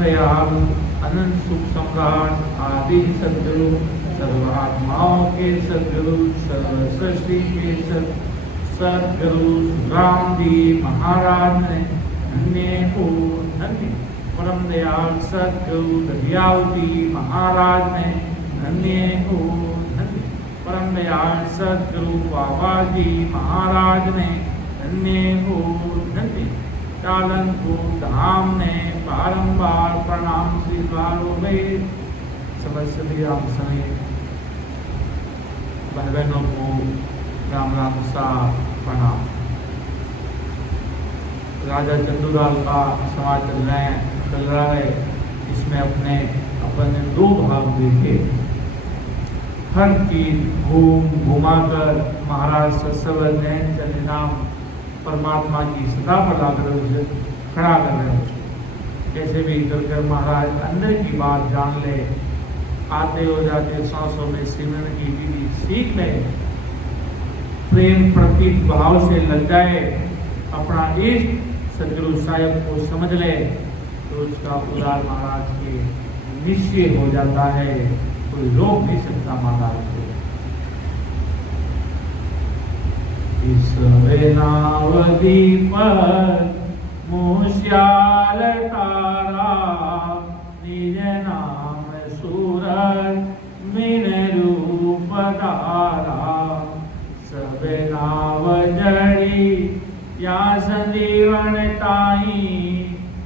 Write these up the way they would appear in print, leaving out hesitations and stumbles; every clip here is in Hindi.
दयालु अनंत सुख सम्राट आदि सद्गुरु सर्वात्माओं के सद्गुरु सर्व सृष्टि के सद्गुरु राम जी महाराज ने धन्य को धन्य परम दयाल सद्गुरु दयावती महाराज ने धन्य को धन्य परम दयाल सद्गुरु बाबा जी महाराज ने धन्य को धन्य कालनपुर धाम ने बारंबार प्रणाम स्वीकारो में समस्त राम समेत भाई बहनों को राम राम सा प्रणाम। राजा चंदूलाल का समाज चल रहा है। इसमें अपने दो भाग देखे। हर चीज घुमाकर महाराज सत्सव नैन चंद्र नाम परमात्मा की सदा पर लाकर उसे खड़ा कर रहे हैं। कैसे भी करके महाराज अंदर की बात जान ले, आते हो जाते सांसों में सिमरन की विधि सीख ले, प्रेम प्रति भाव से लग जाए, अपना इष्ट सदगुरु साहिब को समझ ले तो उसका उदार महाराज के निश्चय हो जाता है। कोई रोक नहीं सकता महाराज को। इस नावदी पर मूश्याल तारा निज नाम सूरज मिन रूप धारा सब नाव जड़ी या संजीवन ताई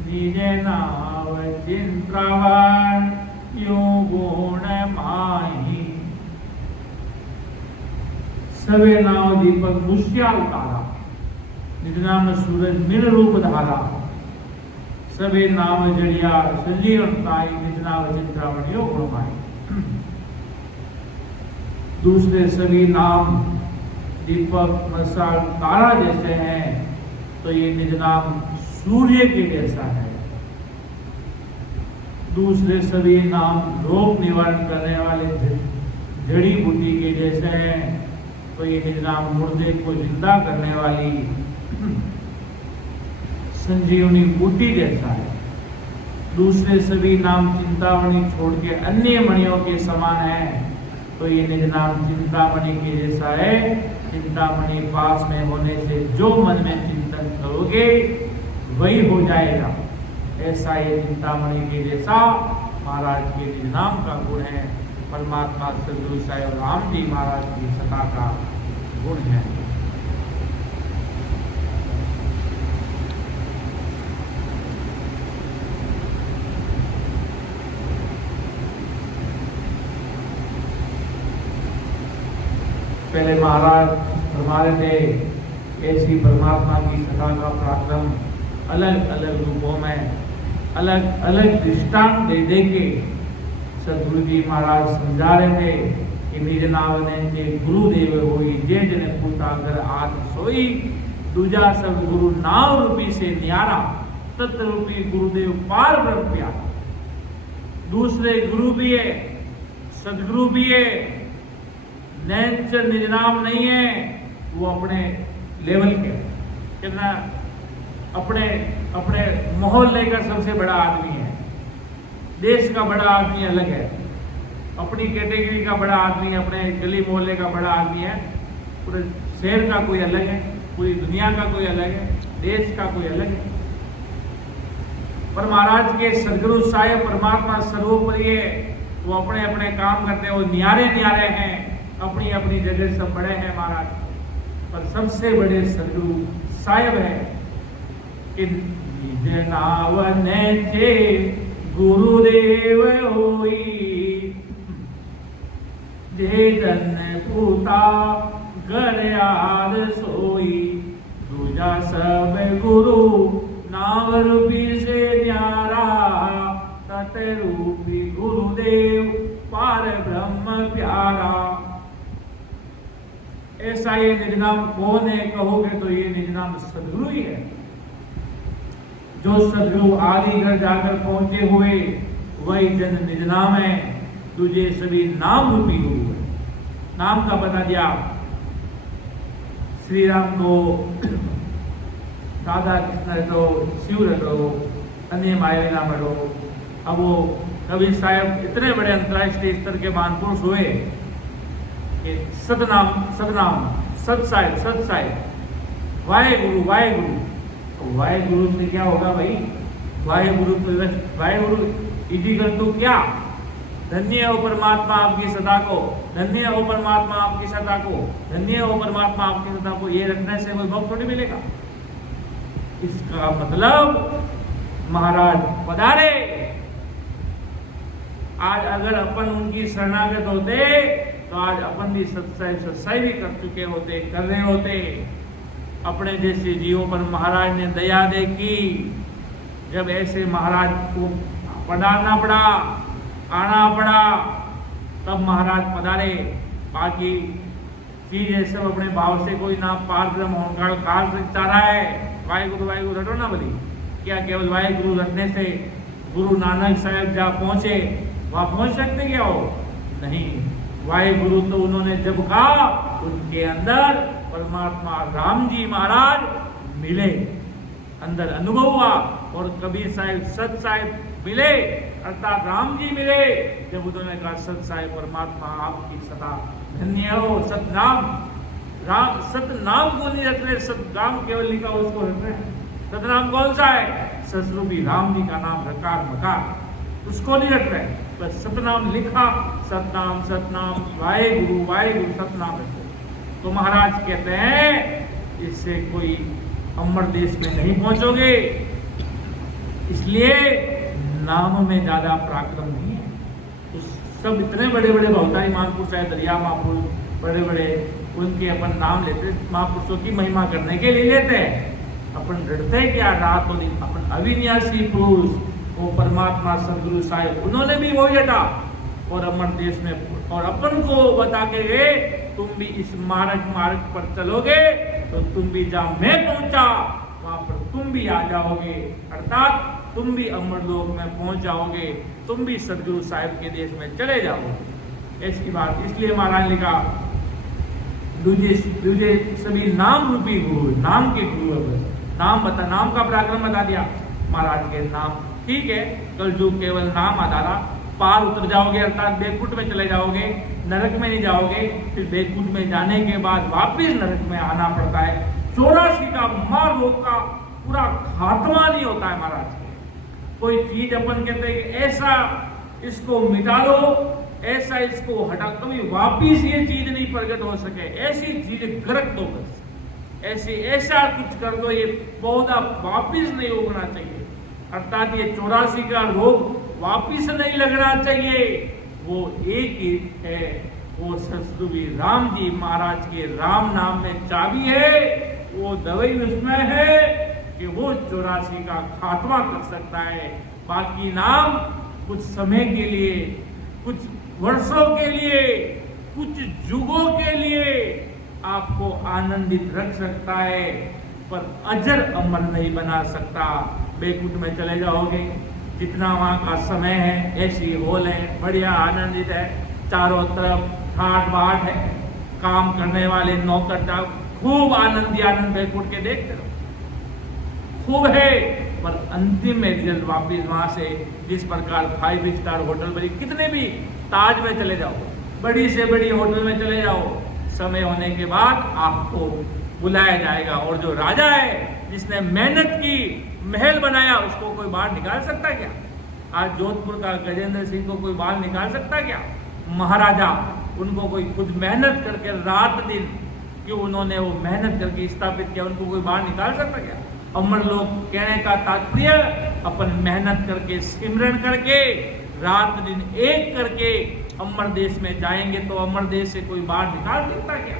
निज नाव चिंतावन यूं गुण माही। सवे नाव दीपक मुश्याल तारा निज नाम सूरज मिन रूप धारा सवे नाम जड़िया संजीवन ताई निज नाम चिंतामणियों गुणमाई। दूसरे सभी नाम दीपक मसाल तारा जैसे हैं तो ये निज नाम सूर्य के जैसा है। दूसरे सभी नाम रोग निवारण करने वाले जड़ी बूटी के जैसे हैं तो ये निज नाम मुर्दे को जिंदा करने वाली संजीवनी बूटी जैसा है। दूसरे सभी नाम चिंतामणि छोड़ के अन्य मणियों के समान है तो ये निज नाम चिंतामणि के जैसा है। चिंतामणि पास में होने से जो मन में चिंतन करोगे वही हो जाएगा। ऐसा ये चिंतामणि के जैसा महाराज के निज नाम का गुण है। परमात्मा सदगुरु साहिब राम जी महाराज की सत्ता का गुण है। पहले महाराज फरमा रहे थे ऐसी परमात्मा की सत्ता का पराक्रम अलग अलग रूपों में अलग अलग दृष्टांत दे दे के सदगुरु जी महाराज समझा रहे थे कि निज नावने जे गुरुदेव होई जे जने पूता कर आत्म सोई दूजा सब गुरु नाव रूपी से न्यारा तत् रूपी गुरुदेव पार ब्रह्म प्यारा। दूसरे गुरु भी है, सदगुरु भी है, नैनचर निज नाम नहीं है। वो अपने लेवल के कितना अपने अपने मोहल्ले का सबसे बड़ा आदमी है। देश का बड़ा आदमी अलग है, अपनी कैटेगरी का बड़ा आदमी है, अपने गली मोहल्ले का बड़ा आदमी है। पूरे शहर का कोई अलग है, पूरी दुनिया का कोई अलग है, देश का कोई अलग है। पर महाराज के सदगुरु साहिब परमात्मा सर्वोपरि है। वो अपने अपने काम करते हैं, वो न्यारे न्यारे हैं, अपनी अपनी जगह सब बड़े हैं महाराज। पर सबसे बड़े सदगुरु साहिब है कि निज नावने जे गुरुदेव होई जे जन पूता घर आद सोई दूजा सब गुरु नाव रूपी से न्यारा तत रूपी गुरुदेव पार ब्रह्म प्यारा। ऐसा ये निज नाम कौन है कहोगे तो ये निज नाम सदगुरु ही है। जो सदगुरु आदि घर जाकर पहुंचे हुए वही जन निज नाम है। तुझे सभी नाम रूपी गुरु है। नाम का बता दिया। श्री राम को राधा कृष्ण रटो, शिव रटो, अन्य माया नाम रटो, अब वो कबीर साहब इतने बड़े अंतर्राष्ट्रीय स्तर के महापुरुष हुए कि सतनाम सतनाम सत साहिब वाहे गुरु वाहे गुरु से क्या होगा भाई? वाहे गुरु तो वाहे गुरु इसी कर तो क्या? धन्य हो परमात्मा आपकी सदा को, धन्य हो परमात्मा आपकी सदा को, धन्य हो परमात्मा आपकी सदा को, ये रखने से कोई भक्त थोड़ी मिलेगा। इसका मतलब महाराज पधारे। आज अगर अपन उनकी शरणागत होते तो आज अपन भी सत्साई भी कर चुके होते, कर रहे होते। अपने जैसे जीवों पर महाराज ने दया देखी। जब ऐसे महाराज को पधारना पड़ा, आना पड़ा, तब महाराज पधारे। बाकी चीज ये सब अपने भाव से कोई ना पारक्रम होकर काल से चाह रहा है। वाहिगुरु रटो ना बोली, क्या केवल वाहिगुरु रटने से गुरु नानक साहब जहाँ पहुंचे वहां पहुंच सकते क्या हो? नहीं। वाहिगुरु तो उन्होंने जब कहा उनके अंदर परमात्मा राम जी महाराज मिले, अंदर अनुभव हुआ। और कबीर साहिब सत साहिब मिले, अर्थात राम जी मिले। जब उन्होंने कहा सत साहिब परमात्मा आपकी सदा धन्य हो, सतनाम राम, सतनाम को नहीं रख रहे, सतनाम केवल लिखा उसको रख रहे हैं। सतनाम कौन सा है? ससरूपी राम जी का नाम रकार मकार, उसको नहीं रख रहे, बस सतनाम लिखा। सतनाम सतनाम वाहिगुरु सतनाम रखो। तो महाराज कहते हैं इससे कोई अमर देश में नहीं पहुंचोगे। इसलिए नाम में ज्यादा पराक्रम नहीं है। तो सब इतने बड़े बड़े बहुताई महापुरुष है, दरिया महापुरुष बड़े बड़े, उनके अपन नाम लेते, महापुरुषों की महिमा करने के लिए लेते हैं। अपन रटते क्या रात और दिन? अपन अविनाशी पुरुष वो परमात्मा सदगुरु साहिब, उन्होंने भी वही रटा और अमर देश में, और अपन को बता के गए तुम भी इस मार्ग पर चलोगे तो तुम भी जहाँ मैं पहुंचा वहां पर तुम भी आ जाओगे, अर्थात तुम भी अमर लोक में पहुंच जाओगे, तुम भी सदगुरु साहिब के देश में चले जाओगे। ऐसी बात इसलिए महाराज लिखा दूजे सभी नाम रूपी गुरु, नाम के गुरु। नाम बता, नाम का पराक्रम बता दिया महाराज के नाम। ठीक है, कलयुग केवल नाम आधारा, पार उतर जाओगे अर्थात बेकुट में चले जाओगे, नरक में नहीं जाओगे। फिर बेकुट में जाने के बाद वापिस नरक में आना पड़ता है। 84 का महारोग का पूरा खात्मा नहीं होता है महाराज के। कोई चीज अपन कहते हैं कि ऐसा इसको मिटा दो, ऐसा इसको हटा, कभी वापिस ये चीज नहीं प्रकट हो सके, ऐसी चीज गरक दो बस, ऐसा कुछ कर दो, ये पौधा वापिस नहीं उगना चाहिए। अर्थात ये 84 का रोग वापिस नहीं लगना चाहिए। वो एक ही है, वो सतगुरु राम जी महाराज के राम नाम में चाबी है। वो दवाई उसमें है कि वो 84 का खात्मा कर सकता है। बाकी नाम कुछ समय के लिए, कुछ वर्षों के लिए, कुछ युगों के लिए आपको आनंदित रख सकता है, पर अजर अमर नहीं बना सकता। बेकुट में चले जाओगे, जितना वहाँ का समय है, ऐसी हॉल है, बढ़िया आनंदित है, चारों तरफ ठाट बाट है, काम करने वाले नौकर चाव खूब आनंद बेकुट के देखते रहो, खूब है। पर अंतिम में रिजल्ट वापिस वहाँ से जिस प्रकार 5 स्टार होटल बड़ी, कितने भी ताज में चले जाओ, बड़ी से बड़ी होटल में चले जाओ, समय होने के बाद आपको बुलाया जाएगा। और जो राजा है जिसने मेहनत की, महल बनाया, उसको कोई बाहर निकाल सकता है क्या? आज जोधपुर का गजेंद्र सिंह को कोई बाहर निकाल सकता है क्या? महाराजा, उनको कोई खुद मेहनत करके रात दिन क्यों उन्होंने वो मेहनत करके स्थापित किया, उनको कोई बाहर निकाल सकता क्या? अमर लोग कहने का तात्पर्य अपन मेहनत करके, सिमरन करके, रात दिन एक करके अमर देश में जाएंगे तो अमर देश से कोई बाहर निकाल सकता क्या?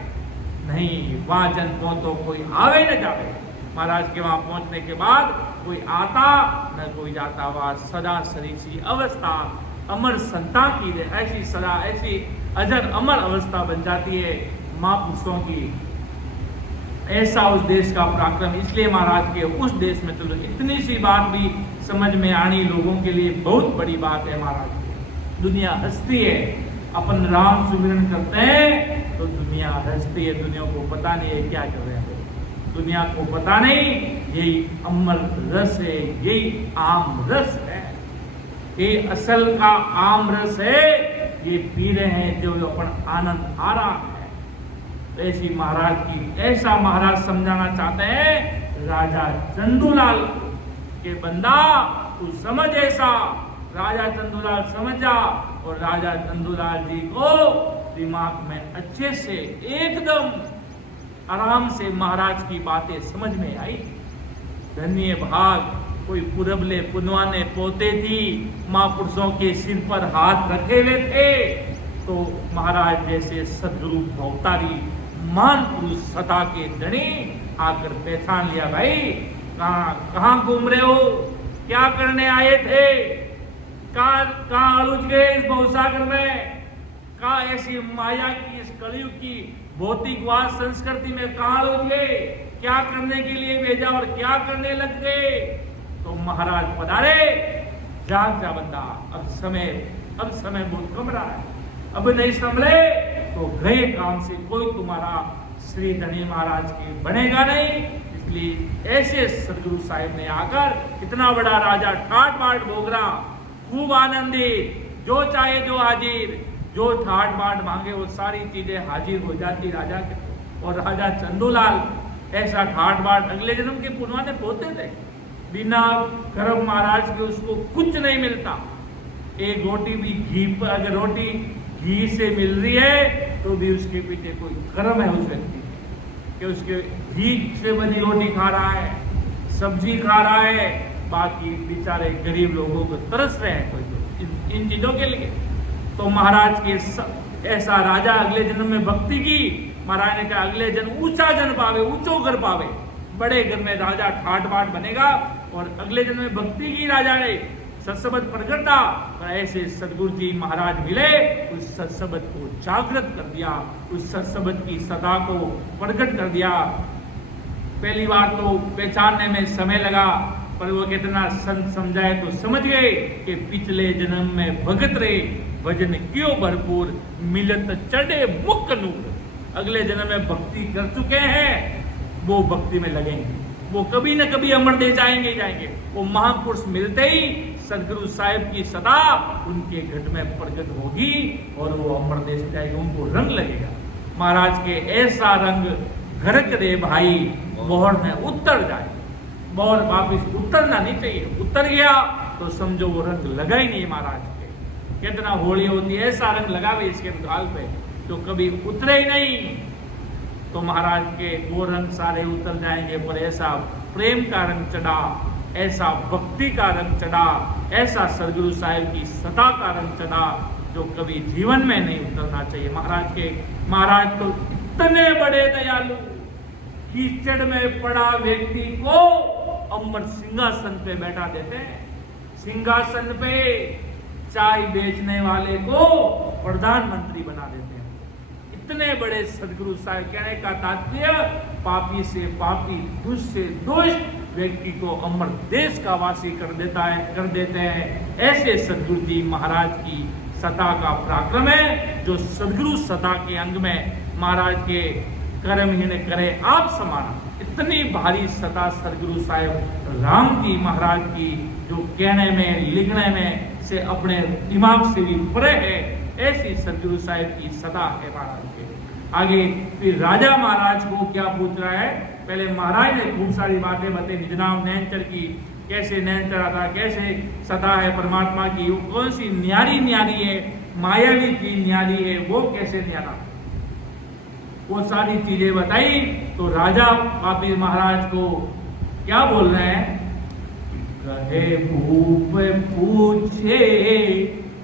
नहीं, वहां जन को तो कोई आवे न जावे। महाराज के वहां पहुंचने के बाद कोई आता न कोई जाता, वहां सदा सरीसी अवस्था अमर संता की ऐसी सदा, ऐसी अजर अमर अवस्था बन जाती है महापुरुषों की। ऐसा उस देश का पराक्रम। इसलिए महाराज के उस देश में चलो, इतनी सी बात भी समझ में आनी लोगों के लिए बहुत बड़ी बात है महाराज। दुनिया हंसती है, अपन राम सुमिरन करते हैं तो दुनिया हंसती है। दुनिया को पता नहीं है क्या कर रहे हैं, दुनिया को पता नहीं यही अमर रस है, यही आम रस है। ये असल का आमरस है, ये पी रहे हैं जो अपन आनंद आ रहा है। ऐसी महाराज की, ऐसा महाराज समझाना चाहते हैं राजा चंदूलाल के बंदा तू समझ ऐसा। राजा चंदूलाल समझा और राजा चंदूलाल जी को दिमाग में अच्छे से एकदम आराम से महाराज की बातें समझ में आई। धन्य भाग कोई पुरबले पुनवाने पोते थी, महापुरुषों के सिर पर हाथ रखे हुए थे, तो महाराज जैसे सदगुरु भवतारी महान पुरुष सदा के धनी आकर पहचान लिया, भाई कहाँ घूम रहे हो, क्या करने आए थे, कहाँ उलझ गए इस भवसागर में, कहाँ ऐसी माया की इस कलयुग की भौतिकवाद संस्कृति में कहाँ उलझ गए, क्या करने के लिए भेजा और क्या करने लग गए। तो महाराज पधारे, जाग जा बंदा, अब समय बहुत कम रहा है, अब नहीं संभले तो गए काम से कोई तुम्हारा श्री धनी महाराज की बनेगा नहीं। इसलिए ऐसे सदगुरु साहिब ने आकर इतना बड़ा राजा ठाट बाट भोगरा, खूब आनंदित, जो चाहे जो हाजिर, जो ठाट बाट मांगे वो सारी चीजें हाजिर हो जाती राजा के। और राजा चंदूलाल ऐसा ठाट बाट अगले जन्म के पुनवाने पोते थे, बिना कर्म महाराज के उसको कुछ नहीं मिलता। एक रोटी भी घी पर, अगर रोटी घी से मिल रही है तो भी उसके पीछे कोई कर्म है उस व्यक्ति कि उसके घी से बनी रोटी खा रहा है, सब्जी खा रहा है, बाकी बेचारे गरीब लोगों को तरस रहे हैं कोई इन चीजों के लिए। तो महाराज के ऐसा राजा अगले जन्म में भक्ति की, महाराज ने कहा अगले जन्म ऊंचा जन पावे, ऊंचो घर पावे, बड़े घर में राजा ठाट बाट बनेगा। और अगले जन्म में भक्ति की राजा ने सत्सबद प्रकट था, और ऐसे सदगुरु जी महाराज मिले, उस सत्सबद को जागृत कर दिया, उस सत्सबद की सदा को प्रकट कर दिया। पहली बार तो पहचानने में समय लगा, पर वो कितना संत समझाए तो समझ गए कि पिछले जन्म में भगत रे भजन क्यों भरपूर, मिलत चढ़े मुख नूर। अगले जन्म में भक्ति कर चुके हैं, वो भक्ति में लगेंगे, वो कभी न कभी अमर दे जाएंगे। वो महापुरुष मिलते ही सदगुरु साहिब की सदा उनके घट में प्रकट होगी और वो अमर दे जाएगी, उनको रंग लगेगा। महाराज के ऐसा रंग घरक रे भाई, मोहर में उतर जाए, मोहर वापिस उतरना नहीं चाहिए, उतर गया तो समझो वो रंग लगा ही नहीं महाराज के। कितना होली होती है, ऐसा रंग लगावे इसके गाल पे जो कभी उतरे ही नहीं, तो महाराज के वो रंग सारे उतर जाएंगे। पर ऐसा प्रेम का रंग चढ़ा, ऐसा भक्ति का रंग चढ़ा, ऐसा सदगुरु साहिब की सदा का रंग चढ़ा जो कभी जीवन में नहीं उतरना चाहिए। महाराज तो इतने बड़े दयालु, कीचड़ में पड़ा व्यक्ति को अमर सिंहासन पे बैठा देते हैं, सिंहासन पे चाय बेचने वाले को प्रधानमंत्री बना देते हैं। इतने बड़े सदगुरु साहिब, कहने का तात्पर्य पापी से पापी, दुष्ट से दुष्ट व्यक्ति को अमर देश का वासी कर देते हैं। ऐसे सदगुरु जी महाराज की सता का पराक्रम है, जो सदगुरु सता के अंग में महाराज के कर्म ही ने करे आप समाना। इतनी भारी सता सदगुरु साहिब राम जी महाराज की, जो कहने में लिखने में से अपने दिमाग से भी परे है, ऐसी सदगुरु साहिब की सदा है महाराज के। आगे फिर राजा महाराज को क्या पूछ रहा है, पहले महाराज ने खूब सारी बातें बताई निजनाम नैनचर की, कैसे नैनचर आता, कैसे सता है परमात्मा की, वो कौन सी न्यारी है, मायावी की न्यारी है, वो कैसे न्यारा, वो सारी चीजें बताई। तो राजा पापी महाराज को क्या बोल रहे हैं, कहे भूप पूछे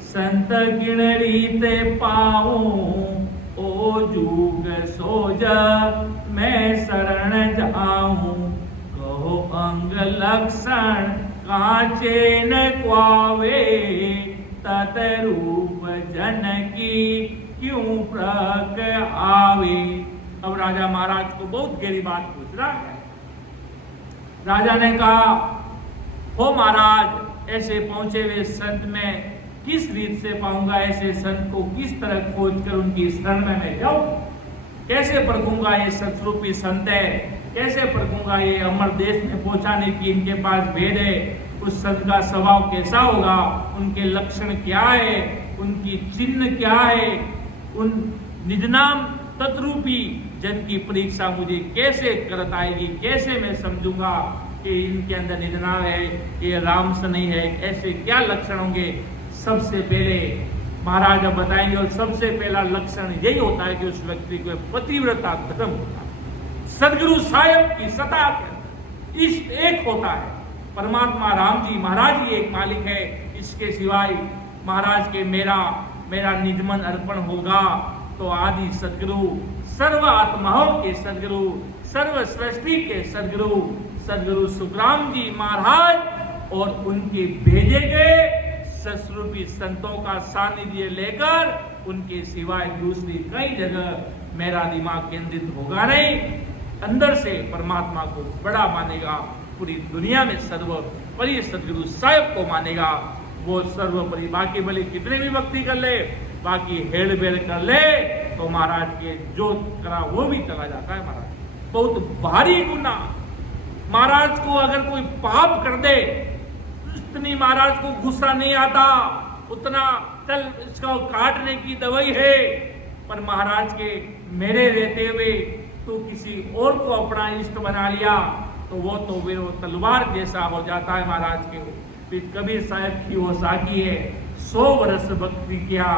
संत गिण रीते पाऊं, ओ जुग सोजा मैं शरण जाऊं, कहो अंग लक्षण कांचे न क्वावे, तत रूप जन की क्यों प्रक आवे। अब राजा महाराज को बहुत गहरी बात पूछ रहा है। राजा ने कहा, हो महाराज, ऐसे पहुंचे हुए संत में किस रीत से पाऊंगा, ऐसे संत को किस तरह खोज कर उनकी शरण में मैं जाऊं, कैसे परखूंगा ये सतरूपी संत है, कैसे परखूंगा ये अमर देश में पहुंचाने की इनके पास भेद है, उस संत का स्वभाव कैसा होगा, उनके लक्षण क्या है, उनकी चिन्ह क्या है, उन निज नाम तत्रूपी जन की परीक्षा मुझे कैसे करत आएगी, कैसे मैं समझूंगा कि इनके अंदर निज नाम है, ये राम से नहीं है, ऐसे क्या लक्षण होंगे। सबसे पहले महाराज अब बताएंगे, और सबसे पहला लक्षण यही होता है कि उस व्यक्ति को पतिव्रता धर्म होता है। सदगुरु साहेब की सता इष्ट एक होता है, परमात्मा राम जी महाराज ही एक मालिक है, इसके सिवाय महाराज के मेरा निजमन अर्पण होगा तो आदि सदगुरु, सर्व आत्माओं के सदगुरु, सर्व सृष्टि के सदगुरु सुखराम जी महाराज और उनके भेजे गए सस्वरूपी संतों का सानिध्य लेकर उनके सिवाय दूसरी कई जगह मेरा दिमाग केंद्रित होगा नहीं। अंदर से परमात्मा को बड़ा मानेगा, पूरी दुनिया में सर्वोपरि सदगुरु साहेब को मानेगा, वो सर्वोपरि। बाकी भले कितने भी भक्ति कर ले, बाकी हेड़ बेड़ कर ले तो महाराज के जो करा वो भी चला जाता है। महाराज बहुत भारी गुना, महाराज को अगर कोई पाप कर दे उतनी महाराज को गुस्सा नहीं आता, उतना चल इसका काटने की दवाई है, पर महाराज के मेरे रहते हुए तो किसी और को अपना इष्ट बना लिया तो वो तलवार जैसा हो जाता है। महाराज के फिर कबीर साहब की वो साकी है, 100 वर्ष भक्ति किया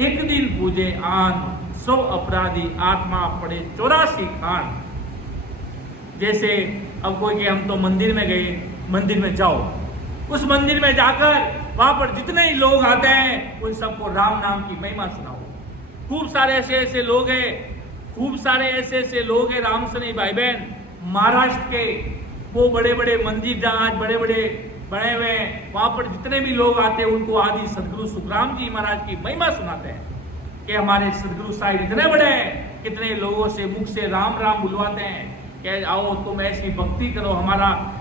एक दिन पूजे आन, 100 अपराधी आत्मा पड़े 84 खान। जैसे अब कोई के हम तो मंदिर में गए, मंदिर में जाओ, उस मंदिर में जाकर वहां पर जितने ही लोग आते हैं उन सबको राम नाम की महिमा सुनाओ। खूब सारे ऐसे लोग हैं, खूब सारे ऐसे लोग हैं राम सनी भाई बहन, महाराष्ट्र के वो बड़े बड़े मंदिर जहाँ आज बड़े बड़े बने हुए हैं, वहां पर जितने भी लोग आते हैं उनको आदि सदगुरु सुखराम जी महाराज की महिमा सुनाते हैं कि हमारे सदगुरु साहिब इतने बड़े हैं, कितने लोगों से मुख से राम राम बुलवाते हैं कि आओ तुम ऐसी भक्ति करो,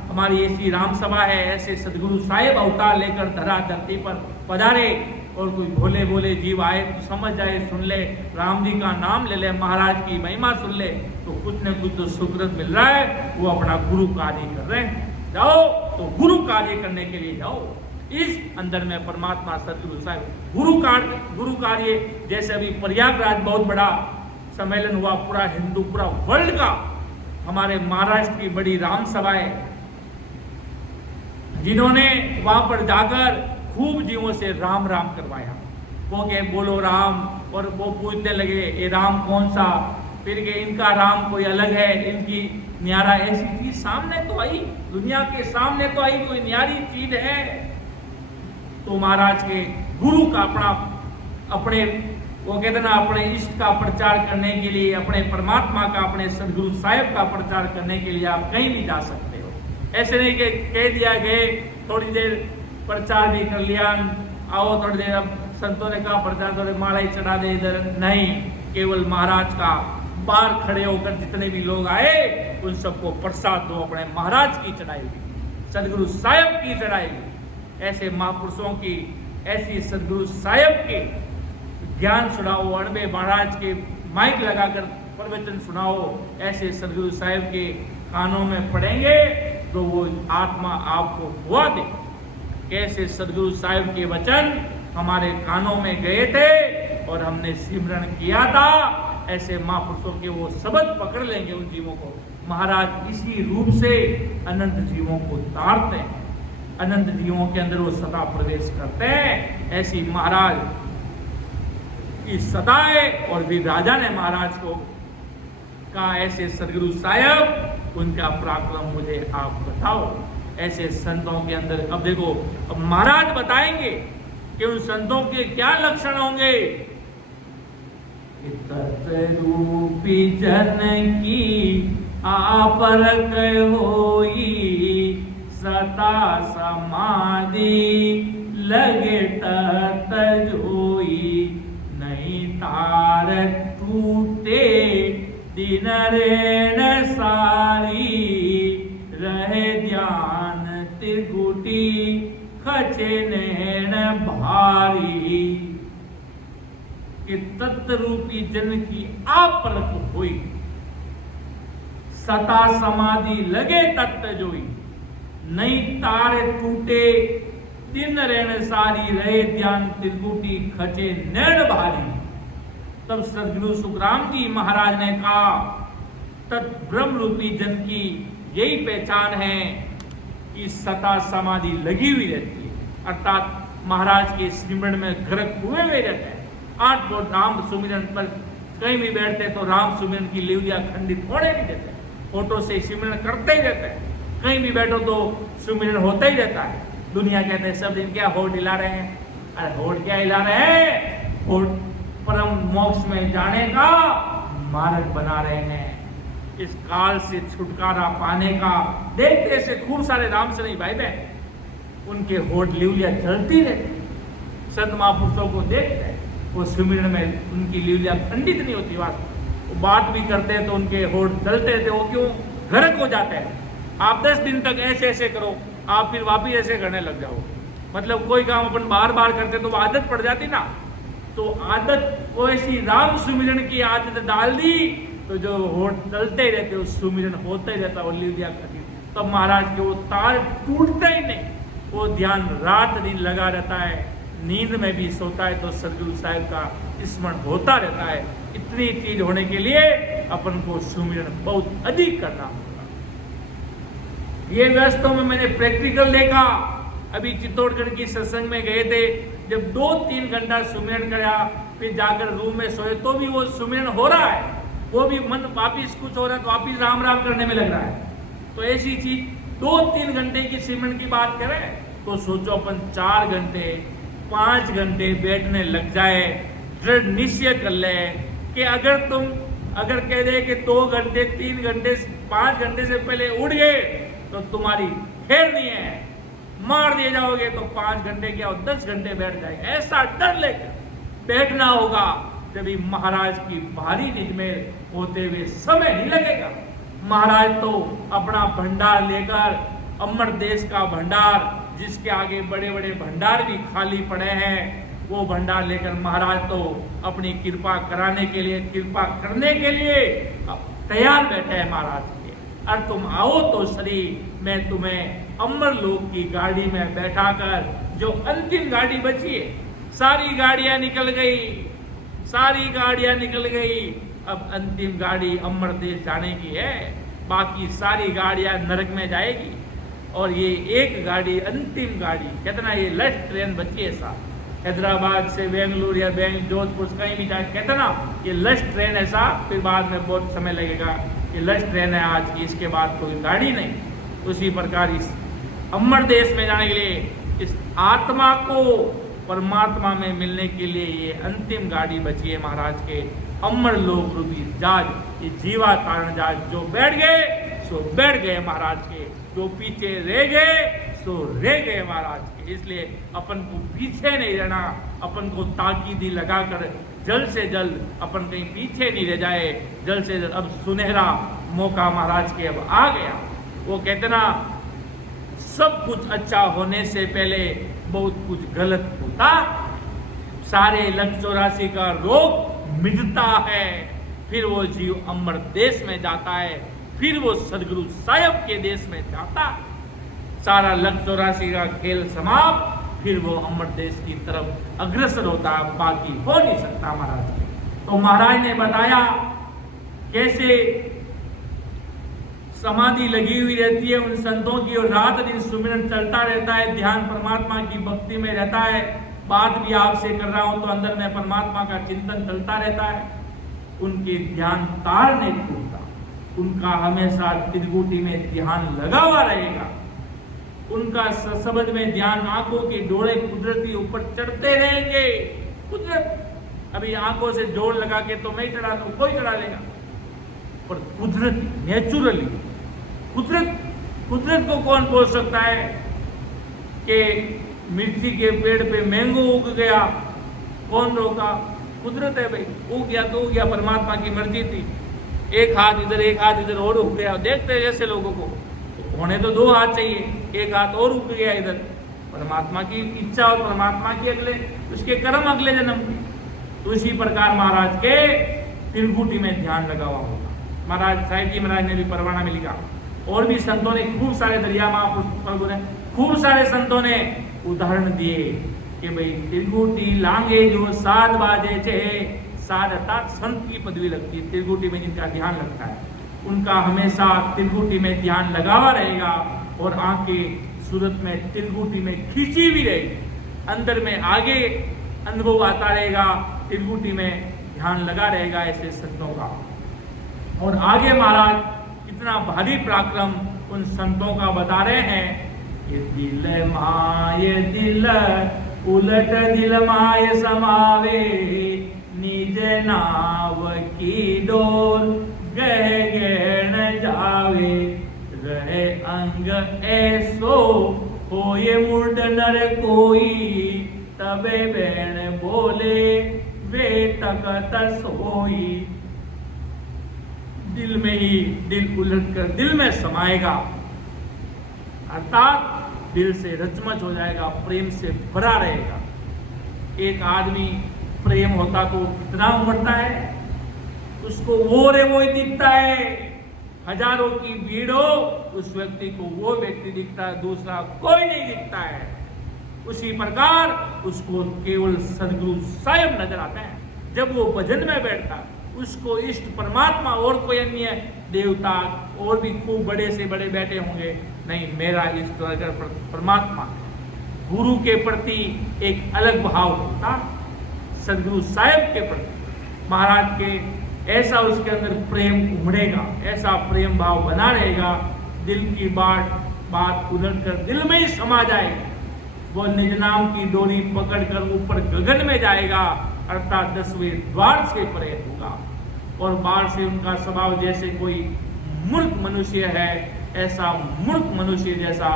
हमारी ऐसी राम सभा है, ऐसे सदगुरु साहिब अवतार लेकर धरती पर पधारे, और कोई भोले भोले जीव आए तो समझ जाए, सुन ले राम जी का नाम ले ले, महाराज की महिमा सुन ले, तो कुछ न कुछ तो सुकृत मिल रहा है, वो अपना गुरु कार्य कर रहे हैं। जाओ तो गुरु कार्य करने के लिए जाओ, इस अंदर में परमात्मा सदगुरु साहिब गुरु कार्य। जैसे अभी प्रयागराज बहुत बड़ा सम्मेलन हुआ, पूरा वर्ल्ड का, हमारे महाराष्ट्र की बड़ी राम सभाएं, जिन्होंने वहां पर जाकर खूब जीवों से राम राम करवाया, वो के बोलो राम, और वो पूछने लगे ये राम कौन सा, फिर के इनका राम कोई अलग है, इनकी न्यारा ऐसी चीज सामने तो आई, दुनिया के सामने तो आई, कोई न्यारी चीज है। तो महाराज के गुरु का अपने वो कहते ना, अपने इष्ट का प्रचार करने के लिए, अपने परमात्मा का, अपने सदगुरु साहिब का प्रचार करने के लिए आप कहीं भी जा सकते हो। ऐसे नहीं कि कह दिया गए थोड़ी देर प्रचार भी कर लिया, आओ थोड़ी देर, अब संतों ने कहा प्रचार थोड़े माला ही चढ़ा दे इधर, नहीं, केवल महाराज का बाहर खड़े होकर जितने भी लोग आए उन सबको प्रसाद दो, अपने महाराज की चढ़ाएगी, सदगुरु साहिब की चढ़ाएगी। ऐसे महापुरुषों की, ऐसी सदगुरु साहिब के ज्ञान सुनाओ, अणबे महाराज के माइक लगाकर प्रवचन सुनाओ, ऐसे सदगुरु साहिब के कानों में पड़ेंगे तो वो आत्मा आपको हुआ दे। कैसे सदगुरु साहिब के वचन हमारे कानों में गए थे और हमने सिमरन किया था, ऐसे महापुरुषों के वो शब्द पकड़ लेंगे उन जीवों को। महाराज इसी रूप से अनंत जीवों को तारते हैं, अनंत जीवों के अंदर वो सदा प्रवेश करते हैं। ऐसी महाराज की सदाए, और भी राजा ने महाराज को कहा ऐसे सदगुरु साहिब उनका पराक्रम मुझे आप बताओ। ऐसे संतों के अंदर, अब देखो, अब महाराज बताएंगे कि उन संतों के क्या लक्षण होंगे। तत्रूपी जन की आपरक होई, सता समाधि लगे तत जोई, नहीं तार टूटे दिन रेण सारी, रहे ध्यान त्रिगुटी खचे नैन भारी। कि तत्रूपी जन की आपरक होई, सता समाधि लगे तत्त जोई, नई तार टूटे दिन रहने सारी, रहे ध्यान त्रिकुटी खचे नैन भारी। तब सदगुरु सुखराम जी महाराज ने कहा, तत् ब्रह्म रूपी जन की यही पहचान है कि सता समाधि लगी हुई रहती है, अर्थात महाराज के स्मरण में गर्क हुए हुए रहते हैं। 8 बार राम सुमिरन पर कहीं भी बैठते तो राम सुमिरन की लिवलिया खंडित होने नहीं देते, फोटो से सिमरन करते ही रहते हैं। कहीं भी बैठो तो सुमिरन होता ही रहता है। दुनिया कहते हैं सब दिन क्या होड़ हिला रहे हैं, अरे होड़ क्या हिला रहे हैं, होड़ परम मोक्ष में जाने का मार्ग बना रहे हैं, इस काल से छुटकारा पाने का। देखते ऐसे खूब सारे राम से नहीं भाई बहन, उनके होठ लिवलिया चलती रहती। संत महापुरुषों को देखते हैं, वो सुमिरन में उनकी लिवलिया खंडित नहीं होती। वास्तव वो बात भी करते हैं तो उनके होठ चलते थे, वो क्यों गर्क हो जाते हैं। आप 10 दिन तक ऐसे ऐसे करो, आप फिर वापिस ऐसे करने लग जाओ। मतलब कोई काम अपन बार बार करते तो वो आदत पड़ जाती ना, तो आदत वो ऐसी राम सुमिरन की आदत डाल दी तो जो होठ चलते ही रहते, वो सुमिरन होता ही रहता, वो लिवलिया खंडित। तब महाराज के वो तार टूटता ही नहीं, वो ध्यान रात दिन लगा रहता है, नींद में भी सोता है तो सदगुरु साहिब का स्मरण होता रहता है। इतनी चीज होने के लिए अपन को सुमिरन बहुत अधिक करना होगा। ये वास्तव में मैंने प्रैक्टिकल देखा। अभी चित्तौड़गढ़ की सत्संग में गए थे, जब 2-3 घंटा सुमिरन करा, फिर जाकर रूम में सोए तो भी वो सुमिरन हो रहा है, वो भी मन वापिस कुछ हो रहा है तो वापिस राम राम करने में लग रहा है। तो ऐसी चीज 2-3 घंटे की सिमरन की बात करें तो सोचो अपन 4 घंटे 5 घंटे बैठने लग जाए। दृढ़ निश्चय कर ले कि अगर कह दे कि 2 घंटे 3 घंटे 5 घंटे से पहले उठ गए तो तुम्हारी खैर नहीं है, मार दिए जाओगे तो 5 घंटे क्या 10 घंटे बैठ जाए, ऐसा डर लेकर बैठना होगा। जब महाराज की भारी निज में होते हुए समय नहीं लगेगा। महाराज तो अपना भंडार लेकर, अमर देश का भंडार जिसके आगे बड़े बड़े भंडार भी खाली पड़े हैं, वो भंडार लेकर महाराज तो अपनी कृपा कराने के लिए, कृपा करने के लिए तैयार बैठे हैं महाराज के। और तुम आओ तो सही, मैं तुम्हें अमर लोक की गाड़ी में बैठा कर, जो अंतिम गाड़ी बची है, सारी गाड़ियां निकल गई, सारी गाड़ियां निकल गई, अब अंतिम गाड़ी अमर देश जाने की है, बाकी सारी गाड़ियां नरक में जाएगी। और ये एक गाड़ी, अंतिम गाड़ी, कितना ये लास्ट ट्रेन बची है साहब, हैदराबाद से बेंगलुरु या जोधपुर कहीं भी जाए, कहते ना ये लास्ट ट्रेन है साहब, फिर बाद में बहुत समय लगेगा, ये लास्ट ट्रेन है आज की, इसके बाद कोई गाड़ी नहीं। उसी प्रकार इस अमर देश में जाने के लिए, इस आत्मा को परमात्मा में मिलने के लिए ये अंतिम गाड़ी बची है महाराज के अमर लोक रूपी जहाज, ये जीवा तारण जहाज। जो बैठ गए सो बैठ गए महाराज के, जो पीछे रह गए सो रह गए महाराज के। इसलिए अपन को पीछे नहीं रहना, अपन को ताकीदी लगाकर जल्द से जल्द अपन कहीं पीछे नहीं रह जाए, जल्द से जल्द। अब सुनहरा मौका महाराज के अब आ गया। वो कहते ना, सब कुछ अच्छा होने से पहले बहुत कुछ गलत होता, सारे 184 का रोग मिटता है, फिर वो जीव अमर देश में जाता है, फिर वो सदगुरु साहिब के देश में जाता, सारा 184 का खेल समाप्त, फिर वो अमर देश की तरफ अग्रसर होता, बाकी हो नहीं सकता महाराज। तो महाराज ने बताया कैसे समाधि लगी हुई रहती है उन संतों की, और रात दिन सुमिरन चलता रहता है, ध्यान परमात्मा की भक्ति में रहता है। बात भी आपसे कर रहा हूं तो अंदर में परमात्मा का चिंतन चलता रहता है। उनके ध्यान तार नहीं टूटता, उनका हमेशा त्रिकुटी में ध्यान लगा हुआ रहेगा, उनका सबद में ध्यान, आंखों के डोळे कुदरती ऊपर चढ़ते रहेंगे। कुदरत अभी आंखों से जोड़ लगा के तो मैं चढ़ा दूं, कोई चढ़ा लेगा, पर कुदरती नेचुरली, कुदरत को कौन बोल सकता है कि मिर्ची के पेड़ पे मैंगो उग गया, कौन रोका? कुदरत है भाई, उग गया तो उग गया, परमात्मा की मर्जी थी। एक हाथ इधर एक हाथ इधर और उग गया, देखते हैं जैसे लोगों को, होने तो 2 हाथ चाहिए, एक हाथ और उग गया इधर, परमात्मा की इच्छा और परमात्मा की अगले उसके कर्म अगले जन्म की। तो इसी प्रकार महाराज के त्रिकुटी में ध्यान लगा हुआ होगा। महाराज साहिब जी महाराज ने भी परवाना में लिखा, और भी संतों ने खूब सारे दरिया महाप्रभु ने खूब सारे संतों ने उदाहरण दिए कि भाई त्रिगुटी लांगे जो 7 बाजे छे, 7 अर्थात संत की पदवी लगती है। त्रिगुटी में जिनका ध्यान लगता है उनका हमेशा त्रिगुटी में ध्यान लगा हुआ रहेगा और आंखें सूरत में त्रिगुटी में खींची भी रहेगी, अंदर में आगे अनुभव आता रहेगा, त्रिगुटी में ध्यान लगा रहेगा ऐसे संतों का। और आगे महाराज कितना भारी पराक्रम उन संतों का बता रहे हैं। ये दिल माय दिल उलट दिल माय समावे, निज नाव की डोर गह गह न जावे, रहे अंग ऐसो होए मुर्ड नर कोई, तबे बैण बोले वे तकत सोई। दिल में ही दिल उलट कर दिल में समाएगा, अर्थात दिल से रचमच हो जाएगा, प्रेम से भरा रहेगा। एक आदमी प्रेम होता तो कितना उमड़ता है, उसको वो रे वो ही दिखता है। हजारों की भीड़ हो, उस व्यक्ति को वो व्यक्ति दिखता है, दूसरा कोई नहीं दिखता है। उसी प्रकार उसको केवल सदगुरु साहिब नजर आते हैं। जब वो भजन में बैठता उसको इष्ट परमात्मा और कोई अन्य देवता और भी खूब बड़े से बड़े बैठे होंगे, नहीं, मेरा इष्ट परमात्मा। गुरु के प्रति एक अलग भाव होता, सदगुरु साहिब के प्रति महाराज के ऐसा उसके अंदर प्रेम उमड़ेगा, ऐसा प्रेम भाव बना रहेगा, दिल की बात उलट कर दिल में ही समा जाएगी। वो निज नाम की डोरी पकड़कर ऊपर गगन में जाएगा, अर्थात 10वें द्वार से परे होगा। और बाहर से उनका स्वभाव जैसे कोई मूर्ख मनुष्य है, ऐसा मूर्ख मनुष्य जैसा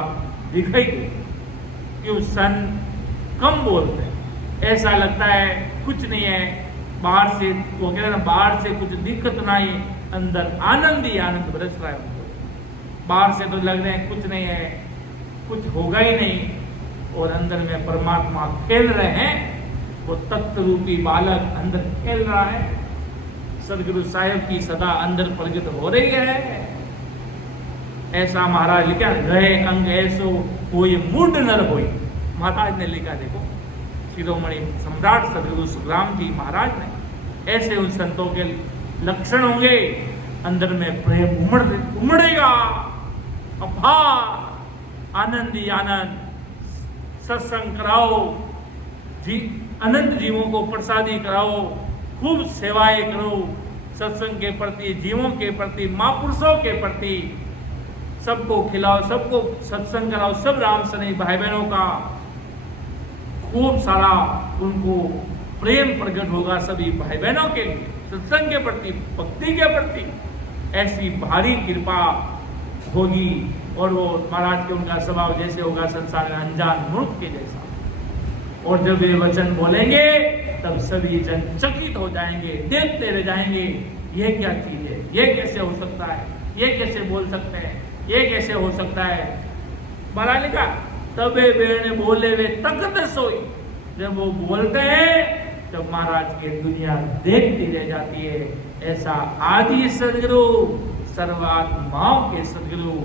दिखाई दे। क्यों सन कम बोलते हैं, ऐसा लगता है कुछ नहीं है, बाहर से वो कह रहे ना, बाहर से कुछ दिक्कत नहीं, अंदर आनंद ही आनंद बरस रहा है उनको। बाहर से तो लग रहे हैं कुछ नहीं है, कुछ होगा ही नहीं, और अंदर में परमात्मा खेल रहे हैं। वो तत्व रूपी बालक अंदर खेल रहा है, सदगुरु साहिब की सदा अंदर प्रकट हो रही है। ऐसा महाराज लिखा, रहे अंग ऐसो कोई मूड नर होई। महाराज ने लिखा, देखो शिरोमणि सम्राट सदगुरु सुखराम जी महाराज ने, ऐसे उन संतों के लक्षण होंगे, अंदर में प्रेम उमड़ेगा, अपार आनंद ही आनंद। सत्संग कराओ, अनंत जीवों को प्रसादी कराओ, खूब सेवाएं करो, सत्संग के प्रति, जीवों के प्रति, महापुरुषों के प्रति, सबको खिलाओ, सबको सत्संग कराओ, सब राम सने भाई बहनों का खूब सारा उनको प्रेम प्रकट होगा सभी भाई बहनों के लिए, सत्संग के प्रति, भक्ति के प्रति ऐसी भारी कृपा होगी। और वो महाराज के उनका स्वभाव जैसे होगा संसार में अनजान मूर्ख के जैसा। और जब वे वचन बोलेंगे तब सभी जन चकित हो जाएंगे, देखते रह जाएंगे, ये क्या चीज है, ये कैसे हो सकता है, ये कैसे बोल सकते हैं, ये कैसे हो सकता है। महाराज लिखा, तबे बेण बोले वे तकत सोई। जब वो बोलते हैं तब महाराज की दुनिया देखती रह जाती है। ऐसा आदि सदगुरु, सर्वात्माओं के सदगुरु,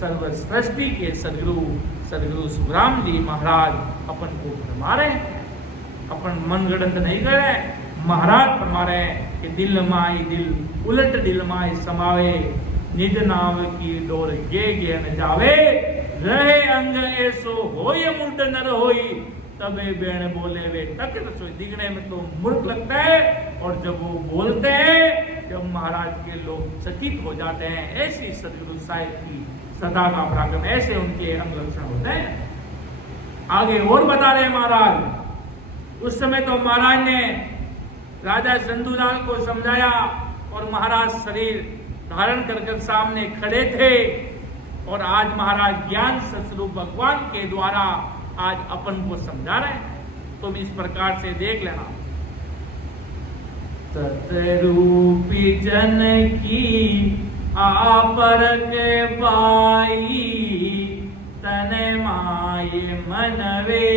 सर्व सृष्टि के सदगुरु सुखराम जी महाराज अपन को फरमा रहे हैं, अपन मन गणत नहीं कर रहे। महाराज फरमा रहे हैं कि दिल माई दिल उलट दिल माई समावे, निज नाम की डोर गे गे न जावे, रहे अंग ऐसो होय मुंड नर होई, तबे बेण बोले वे तक सोई। दिखने में तो मूर्ख लगता है, और जब वो बोलते हैं जब महाराज के लोग चकित हो जाते हैं। ऐसी सदगुरु साहिब की सदा का पराक्रम, ऐसे उनके अंग लक्षण होते हैं। आगे और बता रहे हैं महाराज, उस समय तो महाराज ने राजा चंदूलाल को समझाया, और महाराज शरीर धारण कर सामने खड़े थे, और आज महाराज ज्ञान स्वरूप भगवान के द्वारा आज अपन को समझा रहे हैं। तुम इस प्रकार से देख लेना, तत्रूपी जन की आपर के बाई, तन माये मनवे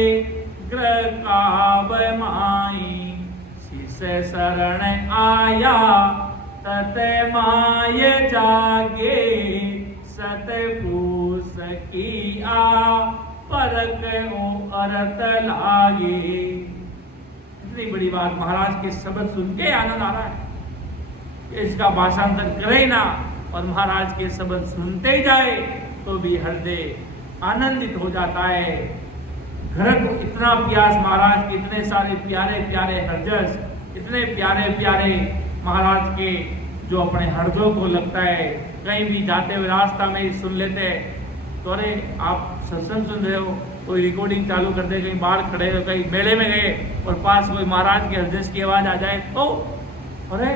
ग्रह काब माई, शिष्य शरण आया तत माय जागे, सतपुरुष की आ परख ओ अरत लागे। इतनी बड़ी बात, महाराज के शब्द सुन के आनंद आ रहा है, इसका भाषांतर करे ना और महाराज के शब्द सुनते ही जाए तो भी हृदय आनंदित हो जाता है। घर को इतना प्यास महाराज के, इतने सारे प्यारे प्यारे हरजस, इतने प्यारे प्यारे महाराज के जो अपने हृदय को लगता है। कहीं भी जाते हुए रास्ता में ही सुन लेते तो अरे आप सत्संग सुन रहे हो, कोई रिकॉर्डिंग चालू कर दे, कहीं बाहर खड़े हो, कहीं मेले में गए और पास कोई महाराज के हरजस की आवाज आ जाए तो अरे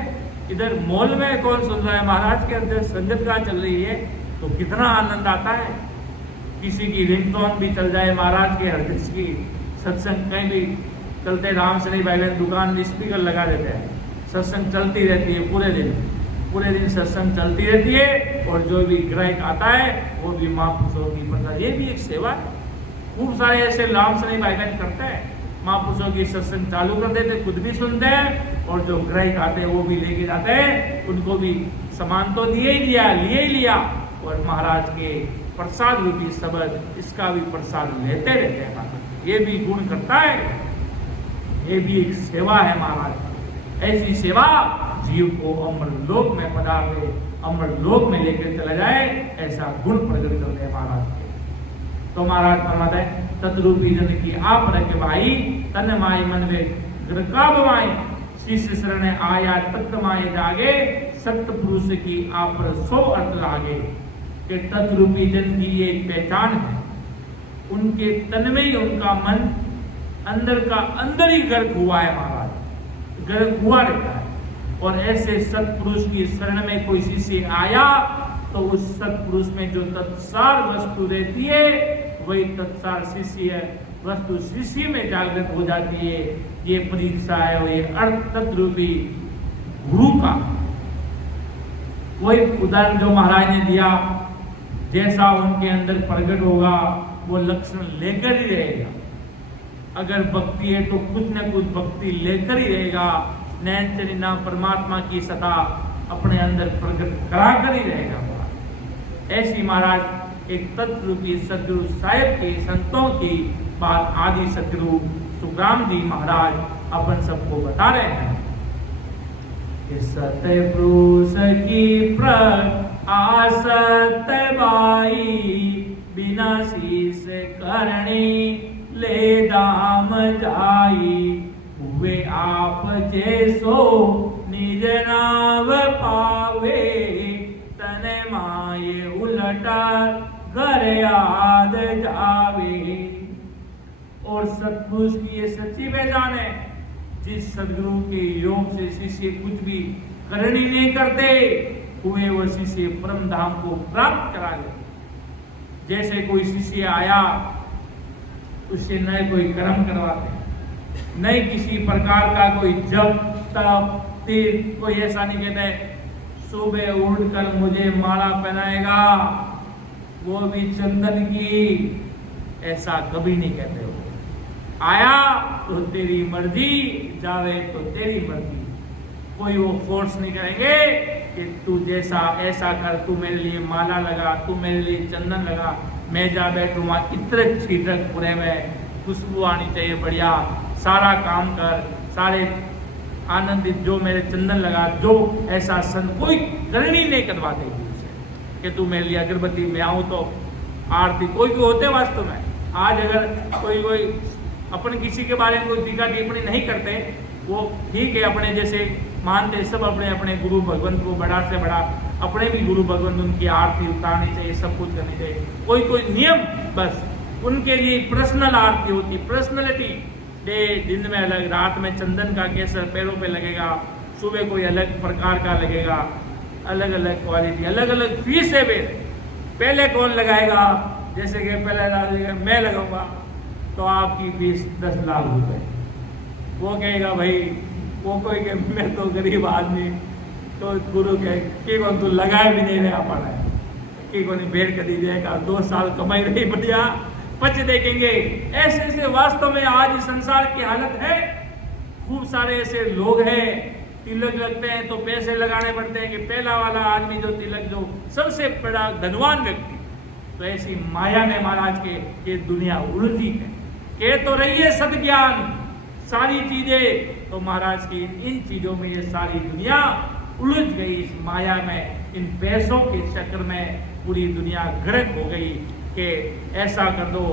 इधर मॉल में कौन सुन रहा है, महाराज के हरजस संगत कहाँ चल रही है, तो कितना आनंद आता है। किसी की रिंगटोन भी चल जाए महाराज के हरजस की, सत्संग कहीं भी चलते, राम शनि भाई बहन दुकान में स्पीकर लगा देते हैं, सत्संग चलती रहती है पूरे दिन सत्संग चलती रहती है और जो भी ग्राहक आता है वो भी महापुरुषों की प्रसाद। ये भी एक सेवा है। खूब सारे ऐसे राम शनि भाई बहन करते हैं, महापुरुषों की सत्संग चालू कर देते, खुद भी सुनते हैं और जो ग्राहक आते हैं वो भी लेके जाते हैं, उनको भी सामान तो लिए ही लिया और महाराज के प्रसाद रूपी शब्द, इसका भी प्रसाद लेते रहते हैं। ये भी गुण करता है, ये भी एक सेवा है महाराज। ऐसी सेवा जीव को अमर लोक में पधार दे, अमर लोक में लेकर चला जाए, ऐसा गुण प्रकट कर दे महाराज के। तो महाराज फरमाते हैं तत्रूपी जन की आप रख भाई, तन माई मन में का बवाई, शिष्य शरण आया तत्व माए जागे, सत्य पुरुष की आप सो अर्थ लागे। कि तत्रूपी जन की ये पहचान है, उनके तन में ही उनका मन अंदर का अंदर ही गर्क हुआ है महाराज, गर्क हुआ रहता है। और ऐसे सत्पुरुष की शरण में कोई शिष्य आया तो उस सत्पुरुष में जो तत्सार वस्तु रहती है वही तत्सार शिष्य वस्तु शिष्य में जागृत हो जाती है। ये परीक्षा है वो ये अर्थ तत्रूपी गुरु का। वही उदाहरण जो महाराज ने दिया, जैसा उनके अंदर प्रकट होगा वो लक्षण लेकर ही रहेगा। अगर भक्ति है तो कुछ न कुछ भक्ति लेकर ही रहेगा, नैन चरी नाम परमात्मा की सत्ता अपने अंदर प्रकट करा कर ही रहेगा। ऐसी महाराज एक तत्व रूपी सदगुरु साहिब के संतों की बात आदि सदगुरु सुखराम जी महाराज अपन सबको बता रहे हैं। सतपुरुष की आसत बाई, बिना शीस करणी ले दाम जाई, हुए आप जैसो निज नाव पावे, तन माये उलटा घर याद जावे। और सतपुरुष की ये सच्ची पहचान है, जिस सदगुरु के योग से शिष्य कुछ भी करनी नहीं करते हुए वो शिष्य परम धाम को प्राप्त करा ले। जैसे कोई शिष्य आया उससे नए कोई कर्म करवाते, नए किसी प्रकार का कोई जप तप तीर्थ, कोई ऐसा नहीं कहते सुबह उठकर मुझे माला पहनाएगा वो भी चंदन की, ऐसा कभी नहीं कहते हो। आया तो तेरी मर्जी, जावे तो तेरी मर्जी, कोई वो फोर्स नहीं करेंगे कि तू जैसा ऐसा कर, तू मेरे लिए माला लगा, तू मेरे लिए चंदन लगा, मैं जा बैठूँ वहाँ इतने छीटक पूरे में खुशबू आनी चाहिए बढ़िया, सारा काम कर, सारे आनंदित, जो मेरे चंदन लगा, जो ऐसा कोई करनी नहीं करवाते कि तू मेरे लिए अगरबत्ती में आऊँ तो आरती, कोई भी होते वास्तव में। आज अगर कोई अपन किसी के बारे में कोई टीका टिप्पणी नहीं करते, वो ठीक है, अपने जैसे मानते सब अपने अपने गुरु भगवंत को बड़ा से बड़ा, अपने भी गुरु भगवंत उनकी आरती उतारनी चाहिए, सब कुछ करनी चाहिए। कोई नियम बस उनके लिए पर्सनल आरती होती, पर्सनलिटी डे, दिन में अलग, रात में चंदन का केसर पैरों पे लगेगा, सुबह कोई अलग प्रकार का लगेगा, अलग अलग क्वालिटी, अलग अलग फीस है। पहले कौन लगाएगा, जैसे कि पहले मैं लगाऊंगा तो आपकी फीस 10 लाख रुपए, वो कहेगा भाई, वो कोई कहे मैं तो गरीब आदमी, तो गुरु कहे कि कौन तू लगाए भी नहीं रहा पड़ा है, कि कौन भेड़ कर दीजिएगा, 2 साल कमाई रही बढ़िया, पच देखेंगे। ऐसे वास्तव में आज इस संसार की हालत है। खूब सारे ऐसे लोग हैं तिलक लगते हैं तो पैसे लगाने पड़ते हैं कि पहला वाला आदमी जो तिलक, जो सबसे बड़ा धनवान व्यक्ति। तो ऐसी माया में महाराज के ये दुनिया उलझी है। कह तो रही है सद्ज्ञान सारी चीजें, तो महाराज की इन चीजों में ये सारी दुनिया उलझ गई। इस माया में, इन पैसों के चक्कर में पूरी दुनिया गर्क हो गई कि ऐसा कर दो।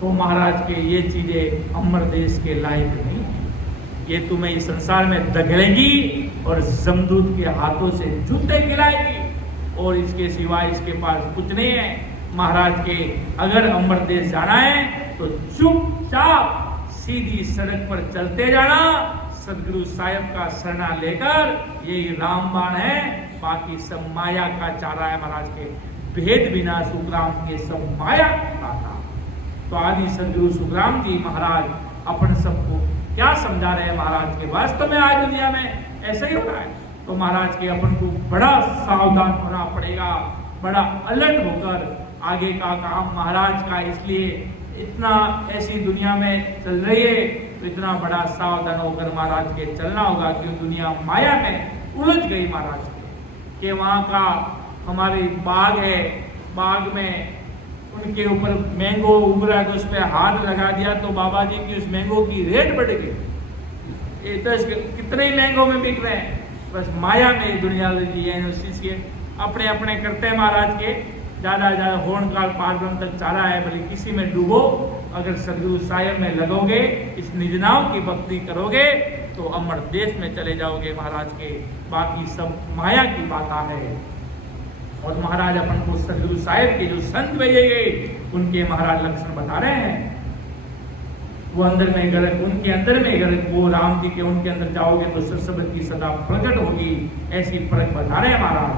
तो महाराज के ये चीजें अमर देश के लायक नहीं है। ये तुम्हें इस संसार में धकेलेगी और जमदूत के हाथों से जूते खिलाएगी, और इसके सिवाय इसके पास कुछ नहीं है। महाराज के अगर अमर देश जाना है तो चुपचाप सीधी सड़क पर चलते जाना, सदगुरु साहब का शरणा लेकर, यही रामबाण है। बाकी सब माया का चारा है महाराज के। भेद बिना सुखराम के सब माया का था। तो आदि सदगुरु सुखराम जी महाराज अपन सबको क्या समझा रहे हैं महाराज के? वास्तव में आज दुनिया में ऐसा ही हो रहा है। तो महाराज के अपन को बड़ा सावधान होना पड़ेगा, बड़ा अलर्ट होकर आगे का काम महाराज का, इसलिए इतना ऐसी दुनिया में चल रही है तो इतना बड़ा सावधान होकर महाराज के चलना होगा। क्यों दुनिया माया में उलझ गई महाराज के वहाँ का हमारी बाग है, बाग में उनके ऊपर मैंगो उग रहा है तो उस पर हाथ लगा दिया तो बाबा जी की उस मैंगो की रेट बढ़ गई। तो कितने ही मैंगो में बिक रहे हैं। बस माया में दुनिया लगी है। शिष्य अपने अपने करते हैं महाराज के, ज़्यादा ज़्यादा होर्ण काल पार ब्रह्म तक चारा है, भले किसी में डूबो। अगर सदगुरु साहब में लगोगे, इस निजनाम की भक्ति करोगे तो अमर देश में चले जाओगे महाराज के। बाकी सब माया की बात है। और महाराज अपन को सदगुरु साहब के जो संत भेजे गए उनके महाराज लक्षण बता रहे हैं। वो अंदर में गर्क, उनके अंदर में गर्क, वो राम जी के उनके अंदर जाओगे तो सरस्वती की सदा प्रकट होगी, ऐसी परख बता रहे हैं महाराज।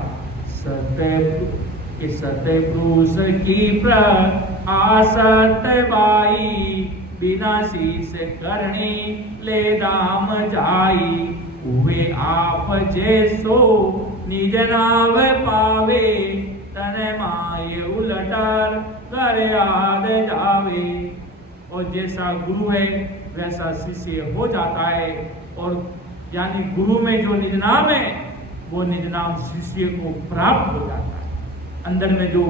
सत्य पुरुष की आसत बाई, बिना शीस करणी ले दाम जाई। हुए आप जैसो निज नाव पावे, तन माय उलटर कर याद जावे। और जैसा गुरु है वैसा शिष्य हो जाता है। और यानी गुरु में जो निज नाम है वो निज नाम शिष्य को प्राप्त हो जाता है। अंदर में जो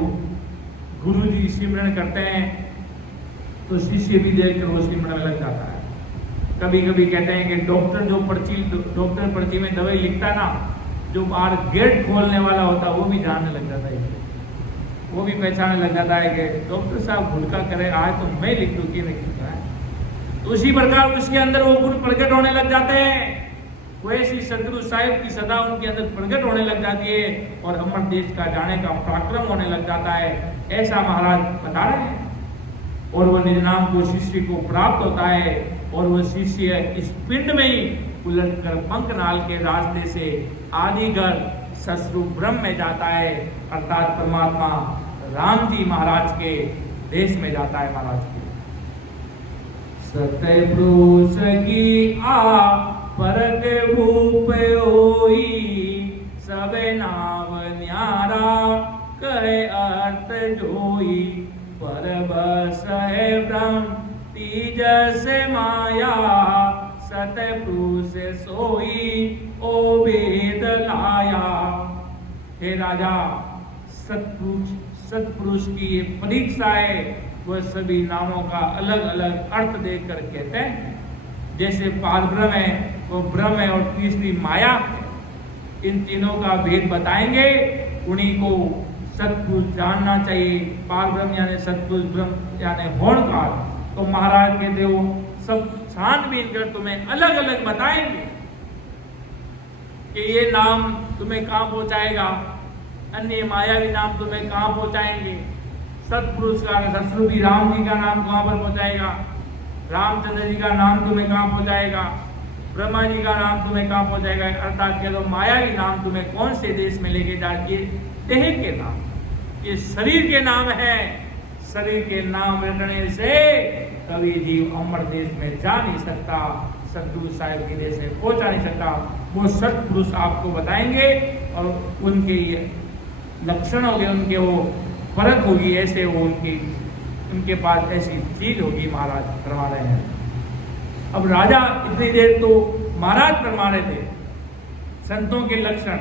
गुरु जी सिमरन करते हैं तो शिष्य भी देखकर वो सिमरन लग जाता है। कभी कभी कहते हैं कि डॉक्टर पर्ची में दवाई लिखता है ना, जो बाहर गेट खोलने वाला होता है वो भी जानने लग जाता है, वो भी पहचानने लग जाता है कि डॉक्टर साहब भूलका करे आज तो मैं लिख दूँ कि नहीं लिखता है। तो उसी प्रकार उसके अंदर वो गुण प्रकट होने लग जाते हैं। वैसी सदगुरु साहिब की सदा उनके अंदर प्रकट होने लग जाती है और अमर देश का जाने का पराक्रम होने लग जाता है। ऐसा महाराज बता रहे हैं। और वह निज नाम को शिष्य को प्राप्त होता है और वह शिष्य इस पिंड में ही उलट कर पंखनाल के रास्ते से आदिगर ससुर ब्रह्म में जाता है, अर्थात परमात्मा राम जी महाराज के देश में जाता है। महाराज के सत्य पुरुष की परग भूप होई, सब नाव न्यारा करे अर्थ जोई। पर बस है ब्रह्म तीजस माया, सत्य पुरुष सोई ओ वेद लाया। हे राजा, सत्पुरुष की ये परीक्षा है, वह सभी नामों का अलग अलग अर्थ देकर कहते हैं। जैसे पार ब्रह्म है वो ब्रह्म है और तीसरी माया, इन तीनों का भेद बताएंगे। उन्हीं को सत्पुरुष जानना चाहिए। पार ब्रह्म यानी सत्पुरुष, ब्रह्म यानी होर्ण काल। तो महाराज कहते हो सब छानबीन कर तुम्हें अलग अलग बताएंगे कि ये नाम तुम्हें कहाँ पहुँचाएगा, अन्य मायावी नाम तुम्हें कहाँ पहुँचाएंगे। सत्पुरुष का सतरूपी राम जी का नाम कहाँ पर पहुँचाएगा, रामचंद्र जी का नाम तुम्हें कहाँ पहुँचाएगा, ब्रह्मा जी का नाम तुम्हें कहाँ पहुँचाएगा। अर्थात कह दो मायावी नाम तुम्हें कौन से देश में लेके जाएगी। देह के नाम, ये शरीर के नाम है। शरीर के नाम रटने से कभी जीव अमर देश में जा नहीं सकता, सतगुरु साहिब के देश में पहुँचा नहीं सकता। वो सत्पुरुष आपको बताएंगे और उनके ये लक्षण होंगे, उनके वो फर्क होगी, ऐसे वो उनके पास ऐसी चीज होगी। महाराज करवा रहे हैं। अब राजा इतनी देर तो महाराज फरमा रहे थे संतों के लक्षण,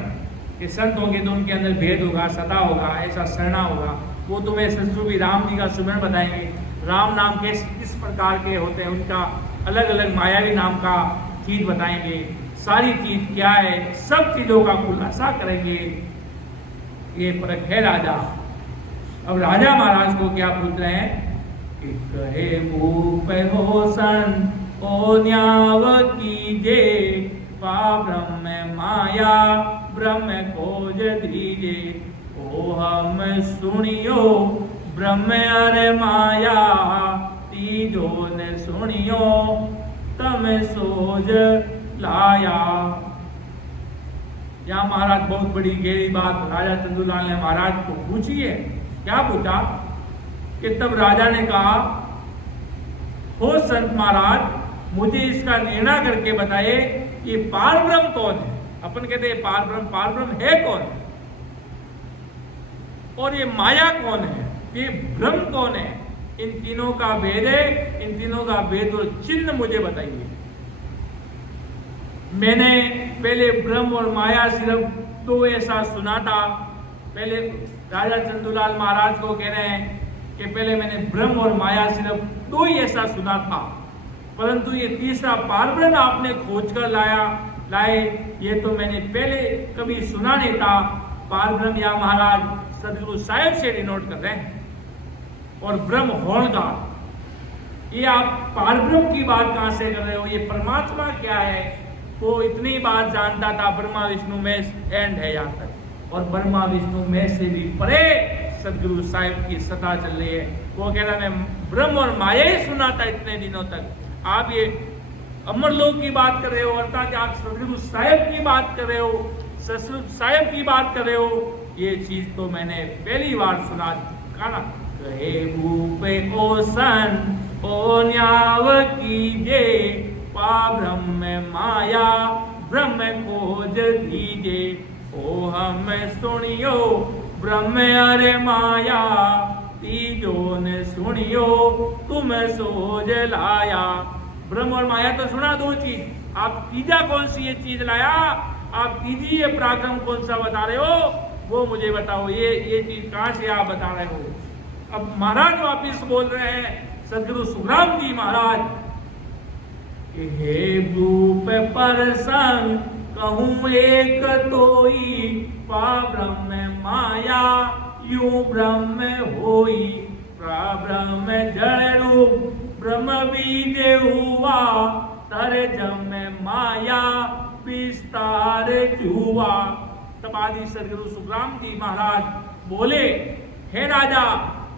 कि संत होंगे तो उनके अंदर भेद होगा, सदा होगा, ऐसा सरना होगा। वो तुम्हें ससुर राम जी का सुमरण बताएंगे, राम नाम के किस प्रकार के होते हैं, उनका अलग अलग मायावी नाम का चीज बताएंगे, सारी चीज क्या है, सब चीजों का खुलासा करेंगे। ये परख है राजा। अब राजा महाराज को क्या पूछ रहे हैं कि कहे भूप हो सन ओ न्याव कीजे, पा ब्रह्म माया ब्रह्म खोज दीजे, ओ हम सुनियो ब्रह्म अरे माया, तीजो ने सुनियो तम सोज लाया। यहाँ महाराज बहुत बड़ी गहरी बात राजा चंदूलाल ने महाराज को पूछी है। क्या पूछा कि तब राजा ने कहा, हो संत महाराज, मुझे इसका निर्णय करके बताइए कि पार ब्रह्म कौन है। अपन कहते हैं पार ब्रह्म है कौन, और ये माया कौन है, ये ब्रह्म कौन है, इन तीनों का भेद है, इन तीनों का भेद और चिन्ह मुझे बताइए। मैंने पहले ब्रह्म और माया सिर्फ दो ऐसा सुना था। पहले राजा चंदूलाल महाराज को कह रहे हैं कि पहले मैंने ब्रह्म और माया सिर्फ दो ही ऐसा सुना था, परंतु ये तीसरा पारब्रह्म आपने खोज कर लाए, ये तो मैंने पहले कभी सुना नहीं था। पारब्रह्म या महाराज सदगुरु साहिब से डिनोट कर रहे हैं, और ब्रह्म होगा। ये आप पारब्रह्म की बात कहां से कर रहे हो, ये परमात्मा क्या है, वो इतनी बात जानता था, ब्रह्मा विष्णु में एंड है यहाँ तक, और ब्रह्मा विष्णु में से भी परे सदगुरु साहिब की सत्ता चल रही है। वो कह रहा मैं ब्रह्म और माया ही सुना था इतने दिनों तक, आप ये अमरलोक की बात कर रहे हो, अर्थात आप सदगुरु साहिब की बात कर रहे हो, ससुर साहिब की बात कर रहे हो, ये चीज तो मैंने पहली बार सुना। कहा कहे भूपे ओ सन ओ न्याव कीजे, पा ब्रह्म माया ब्रह्म खोज दीजे, ओ हम सुनियो ब्रह्म अरे माया, तीजो ने सुनियो तुम सोज लाया। ब्रह्म और माया तो सुना दो चीज, आप तीजा कौन सी ये चीज लाया, आप तीजी ये पराक्रम कौन सा बता रहे हो, वो मुझे बताओ, ये चीज कहां से आप बता रहे हो। अब महाराज वापिस बोल रहे हैं सदगुरु सुखराम जी महाराज, हे भूप पर संग कहूं एक तोई, पा ब्रह्म माया यूं ब्रह्म होई, ब्रह्म जड़ रूप ब्रह्म बीज हुआ, तर जम माया विस्तार जुआ। तब आदि सदगुरु सुखराम जी महाराज बोले, हे राजा,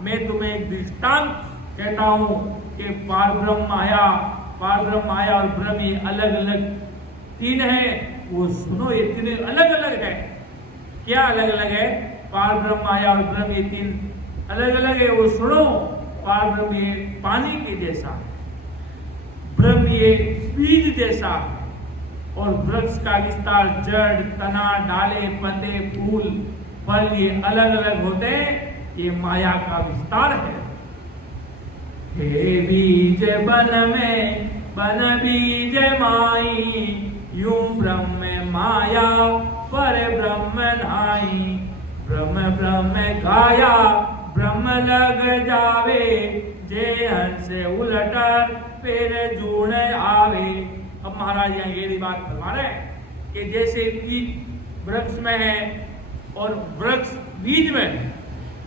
मैं तुम्हें एक दृष्टांत कहता हूं कि पार ब्रह्म माया और ब्रह्म ये अलग अलग तीन है, वो सुनो, ये तीन अलग अलग है। क्या अलग अलग है? पार ब्रह्म माया और ब्रह्म ये तीन अलग अलग है, वो सुनो। पार ब्रह्म ये पानी के जैसा है, ब्रह्म ये बीज जैसा है, और वृक्ष का विस्तार जड़ तना डाले पत्ते फूल फल ये अलग अलग होते हैं, ये माया का विस्तार है। हे बीज बन में बन बीज माई, यूं ब्रह्म माया पर ब्रह्म नाई, ब्रह्म ब्रह्म गाया ब्रह्म लग जावे, जे हंस उलटर फिर जूण आवे। अब महाराज यहाँ ये बात फरमा रहे हैं कि जैसे बीज वृक्ष में है और वृक्ष बीज में है,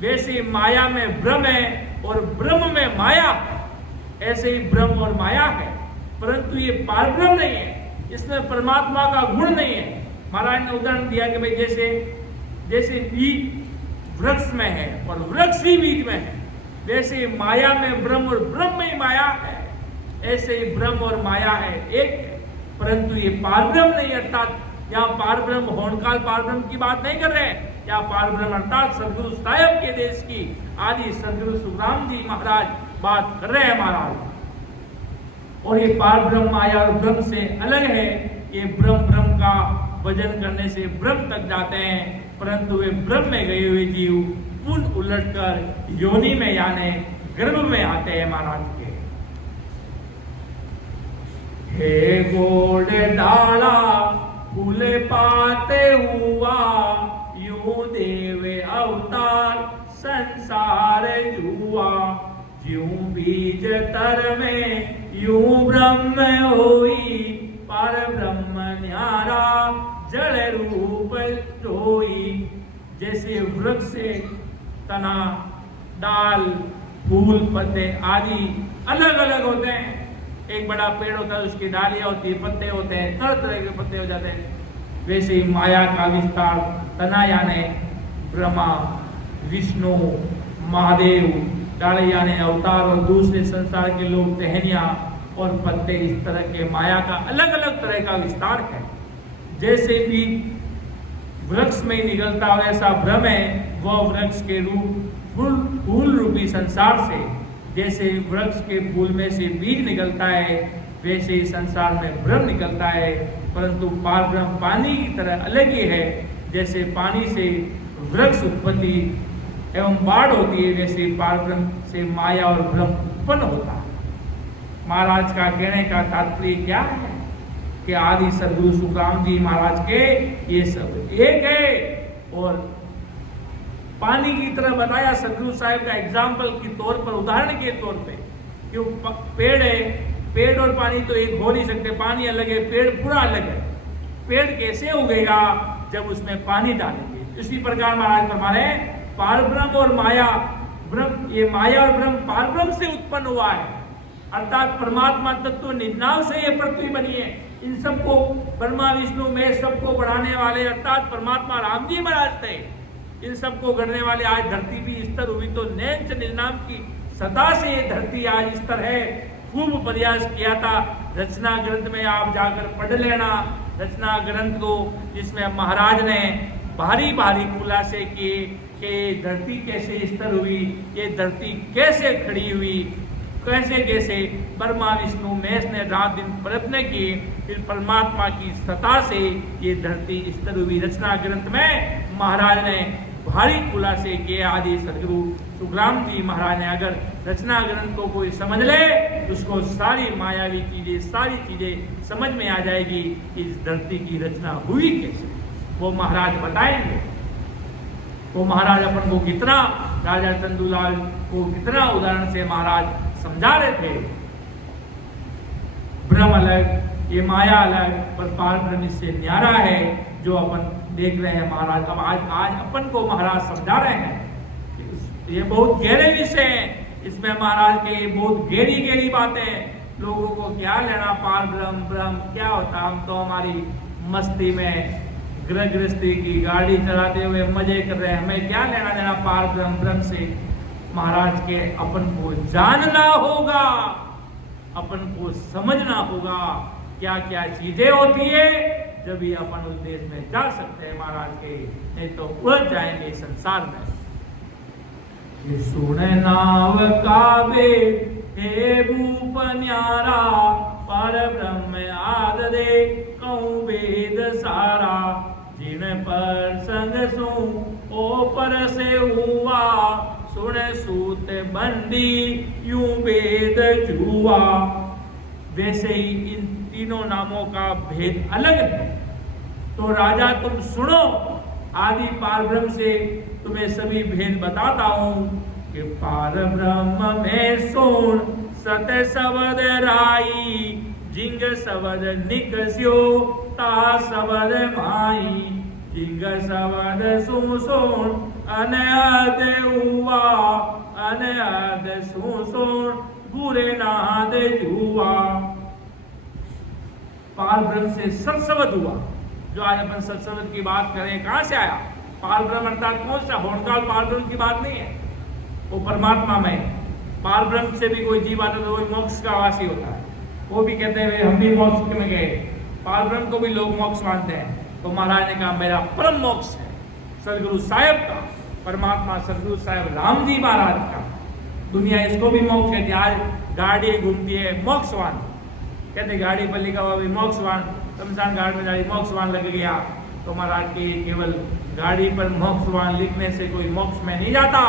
वैसे माया में ब्रह्म है और ब्रह्म में माया, ऐसे ही ब्रह्म और माया है, परंतु ये पार ब्रह्म नहीं है, इसमें परमात्मा का गुण नहीं है। महाराज ने उदाहरण दिया कि भाई जैसे बीज वृक्ष में है और वृक्ष ही बीज में है, वैसे माया में ब्रह्म और ब्रह्म में माया है, ऐसे ही ब्रह्म और माया है एक है, परंतु ये पार ब्रह्म नहीं। अर्थात यहाँ पार ब्रह्म होनकाल पार ब्रह्म की बात नहीं कर रहे हैं, यहाँ पार ब्रह्म अर्थात सदगुरु साहिब के देश की आदि सदगुरु सुखराम जी महाराज बात कर रहे हैं महाराज। और ये पार ब्रह्म माया और ब्रह्म से अलग है, ये ब्रह्म का भजन करने से ब्रह्म तक जाते हैं, परंतु वे ब्रह्म में गए हुए जीव पुनः उलटकर योनि में यानी गर्भ में आते हैं महाराज के। हे गोड़ डाला फूल पाते हुआ, यूं देव अवतार संसार जुआ। ज्यूं बीज तर में यूं ब्रह्म होई, पर ब्रह्म न्यारा जड़ रूप जोई। जैसे वृक्ष से तना, डाल, फूल, पत्ते आदि अलग अलग होते हैं। एक बड़ा पेड़ होता है, उसकी डालियां होती है, पत्ते होते हैं, तरह तरह के पत्ते हो जाते हैं। वैसे ही माया का विस्तार तना यानी ब्रह्मा, विष्णु, महादेव, डाले यानी अवतार और दूसरे संसार के लोग टहनिया और पत्ते, इस तरह के माया का अलग अलग तरह का विस्तार है। जैसे भी वृक्ष में निकलता वैसा भ्रम है, वह वृक्ष के रूप फूल रूपी संसार से, जैसे वृक्ष के फूल में से बीज निकलता है, वैसे ही संसार में ब्रह्म निकलता है। परंतु पार ब्रह्म पानी की तरह अलग ही है। जैसे पानी से वृक्ष उत्पत्ति एवं बाढ़ होती है, वैसे पार ब्रह्म से माया और ब्रह्म उत्पन्न होता है। महाराज का कहने का तात्पर्य क्या है कि आदि सदगुरु सुखराम जी महाराज के ये सब एक है। और पानी की तरह बताया सदगुरु साहिब का एग्जाम्पल के तौर पर, उदाहरण के तौर पे, क्यों पेड़ है, पेड़ और पानी तो एक हो नहीं सकते, पानी अलग है, पेड़ पूरा अलग है। पेड़ कैसे उगेगा जब उसमें पानी डालेंगे। इसी प्रकार महाराज फरमाने पारब्रह्म और माया, ब्रह्म, ये माया और ब्रह्म पारब्रह्म से उत्पन्न हुआ है, अर्थात परमात्मा तत्व निजनाव से ये पृथ्वी बनी है। इन सबको ब्रह्मा विष्णु में सबको बढ़ाने वाले अर्थात परमात्मा राम जी महाराज थे। इन सबको गढ़ने वाले आज धरती भी स्तर हुई, तो नैंच निजनाम की सदा से ये धरती आज स्तर है। खूब प्रयास किया था। रचना ग्रंथ में आप जाकर पढ़ लेना रचना ग्रंथ को, जिसमें महाराज ने भारी भारी खुलासे किए कि धरती कैसे स्तर हुई, ये धरती कैसे खड़ी हुई, कैसे कैसे ब्रह्मा विष्णु महेश ने रात दिन प्रयत्न किए, फिर परमात्मा की सत्ता से ये धरती स्तर हुई। रचना ग्रंथ में महाराज ने भारी खुलासे किए। आदि सदगुरु सुखराम जी महाराज ने, अगर रचना ग्रंथ को कोई समझ ले उसको सारी मायावी चीजें, सारी चीजें समझ में आ जाएगी। इस धरती की रचना हुई कैसे, वो महाराज बताएंगे। वो महाराज अपन को कितना, राजा चंदूलाल को कितना उदाहरण से महाराज समझा रहे थे। ब्रह्म अलग, ये माया अलग, पर पार ब्रह्म इससे न्यारा है, जो अपन देख रहे हैं महाराज। अब आज अपन को महाराज समझा रहे हैं। ये बहुत गहरे विषय हैं, इसमें महाराज के बहुत गहरी गहरी बातें। लोगों को क्या लेना पार ब्रह्म, ब्रह्म क्या होता, हम तो हमारी मस्ती में गृहस्थी की गाड़ी चलाते हुए मजे कर रहे हैं, हमें क्या लेना देना पार ब्रह्म, ब्रह्म से। महाराज के अपन को जानना होगा, अपन को समझना होगा क्या क्या चीजें होती है, जब ही अपन उस देश में जा सकते हैं महाराज के, नहीं तो उलझ जाएंगे संसार में। ये सुने नाव काबे हे भूप न्यारा, पर ब्रह्म आद दे कहूँ वेद सारा। जिन पर संग सू ओ पर से हुआ, सुने सूत बंदी यूं वेद जुआ। वैसे ही इन तीनों नामों का भेद अलग है। तो राजा तुम सुनो, आदि पार ब्रह्म से तुम्हें सभी भेद बताता हूं कि पार ब्रह्म में सोन सत शब्द राई, जिंग शब्द निकस्यो ता शब्द माई। जिंग शब्द सुसोन अनहद हुआ, अनहद सुसोन बुरे नाद जुआ। पार ब्रह्म से सत्शब्द हुआ। जो आज अपन सत्शब्द की बात करें, कहां से आया? पार ब्रह्म अर्थात कौन सा होड़काल पार ब्रह्म की बात नहीं है, वो परमात्मा में। पार ब्रह्म से भी कोई जीव आता तो वही मोक्ष का वासी होता है। वो भी कहते हैं हम भी मोक्ष में गए। पार ब्रह्म को भी लोग मोक्ष मानते हैं। तो महाराज ने कहा मेरा परम मोक्ष है सदगुरु साहिब का, परमात्मा सदगुरु साहिब राम जी महाराज का। दुनिया इसको भी मोक्ष कहती है। आज गाड़ी घूमती है मोक्षवान, कहते गाड़ी पर लिखा हुआ भी मोक्षवान, शमशान घाट में गाड़ी मोक्षवान लग गया। तो महाराज के केवल गाड़ी पर मोक्षवान लिखने से कोई मोक्ष में नहीं जाता।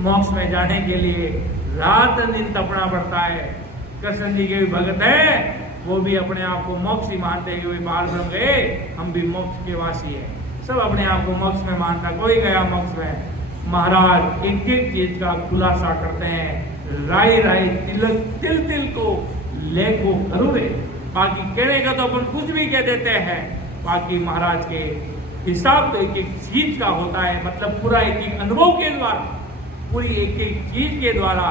मोक्ष में जाने के लिए रात दिन तपना पड़ता है। कृष्ण जी के भी भगत है, वो भी अपने आप को मोक्ष ही मानते हैं कि वे बाहर ब्रह्म गए, हम भी मोक्ष के वासी हैं। सब अपने आप को मोक्ष में मानता, कोई गया मोक्ष में। महाराज एक एक चीज का खुलासा करते हैं, राय राय तिलक तिल तिल को लेखो करुवे। बाकी कहने का तो अपन कुछ भी कह देते हैं, बाकी महाराज के हिसाब तो एक एक चीज का होता है, मतलब पूरा एक एक अनुभव के द्वारा, पूरी एक एक चीज के द्वारा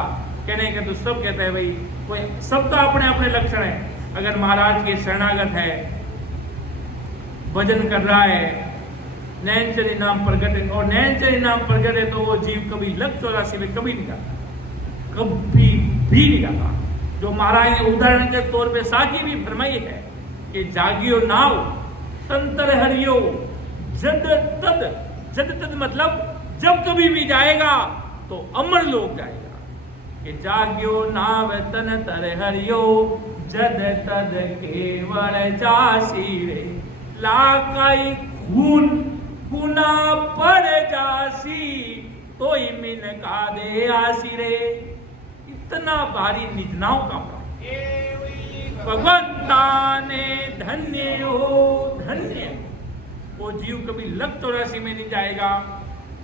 कहने का तो सब कहते हैं भाई, कोई सबका अपने अपने लक्षण है। अगर महाराज के शरणागत है, भजन कर रहा है, नैनचरी नाम प्रगट है, और नैनचरी नाम प्रगट है, तो वो जीव कभी लख 84 में कभी नहीं जाता, कभी भी नहीं जाता। जो महाराज ने उदाहरण के तौर पे साकी भी फरमाई है कि जागियो नाव तंत्र हरियो जद तद मतलब जब कभी भी जाएगा तो अमर लोग जाएगा। कि जाग्यो नाव तन तर हरियो जद तद केवल जासी रे, लाकाई खून गुना पर जासी तो मिन का दे आसी रे। इतना भारी निजनाओं का भगवंता ने धन्य हो धन्य। वो जीव कभी लख 84 में नहीं जाएगा।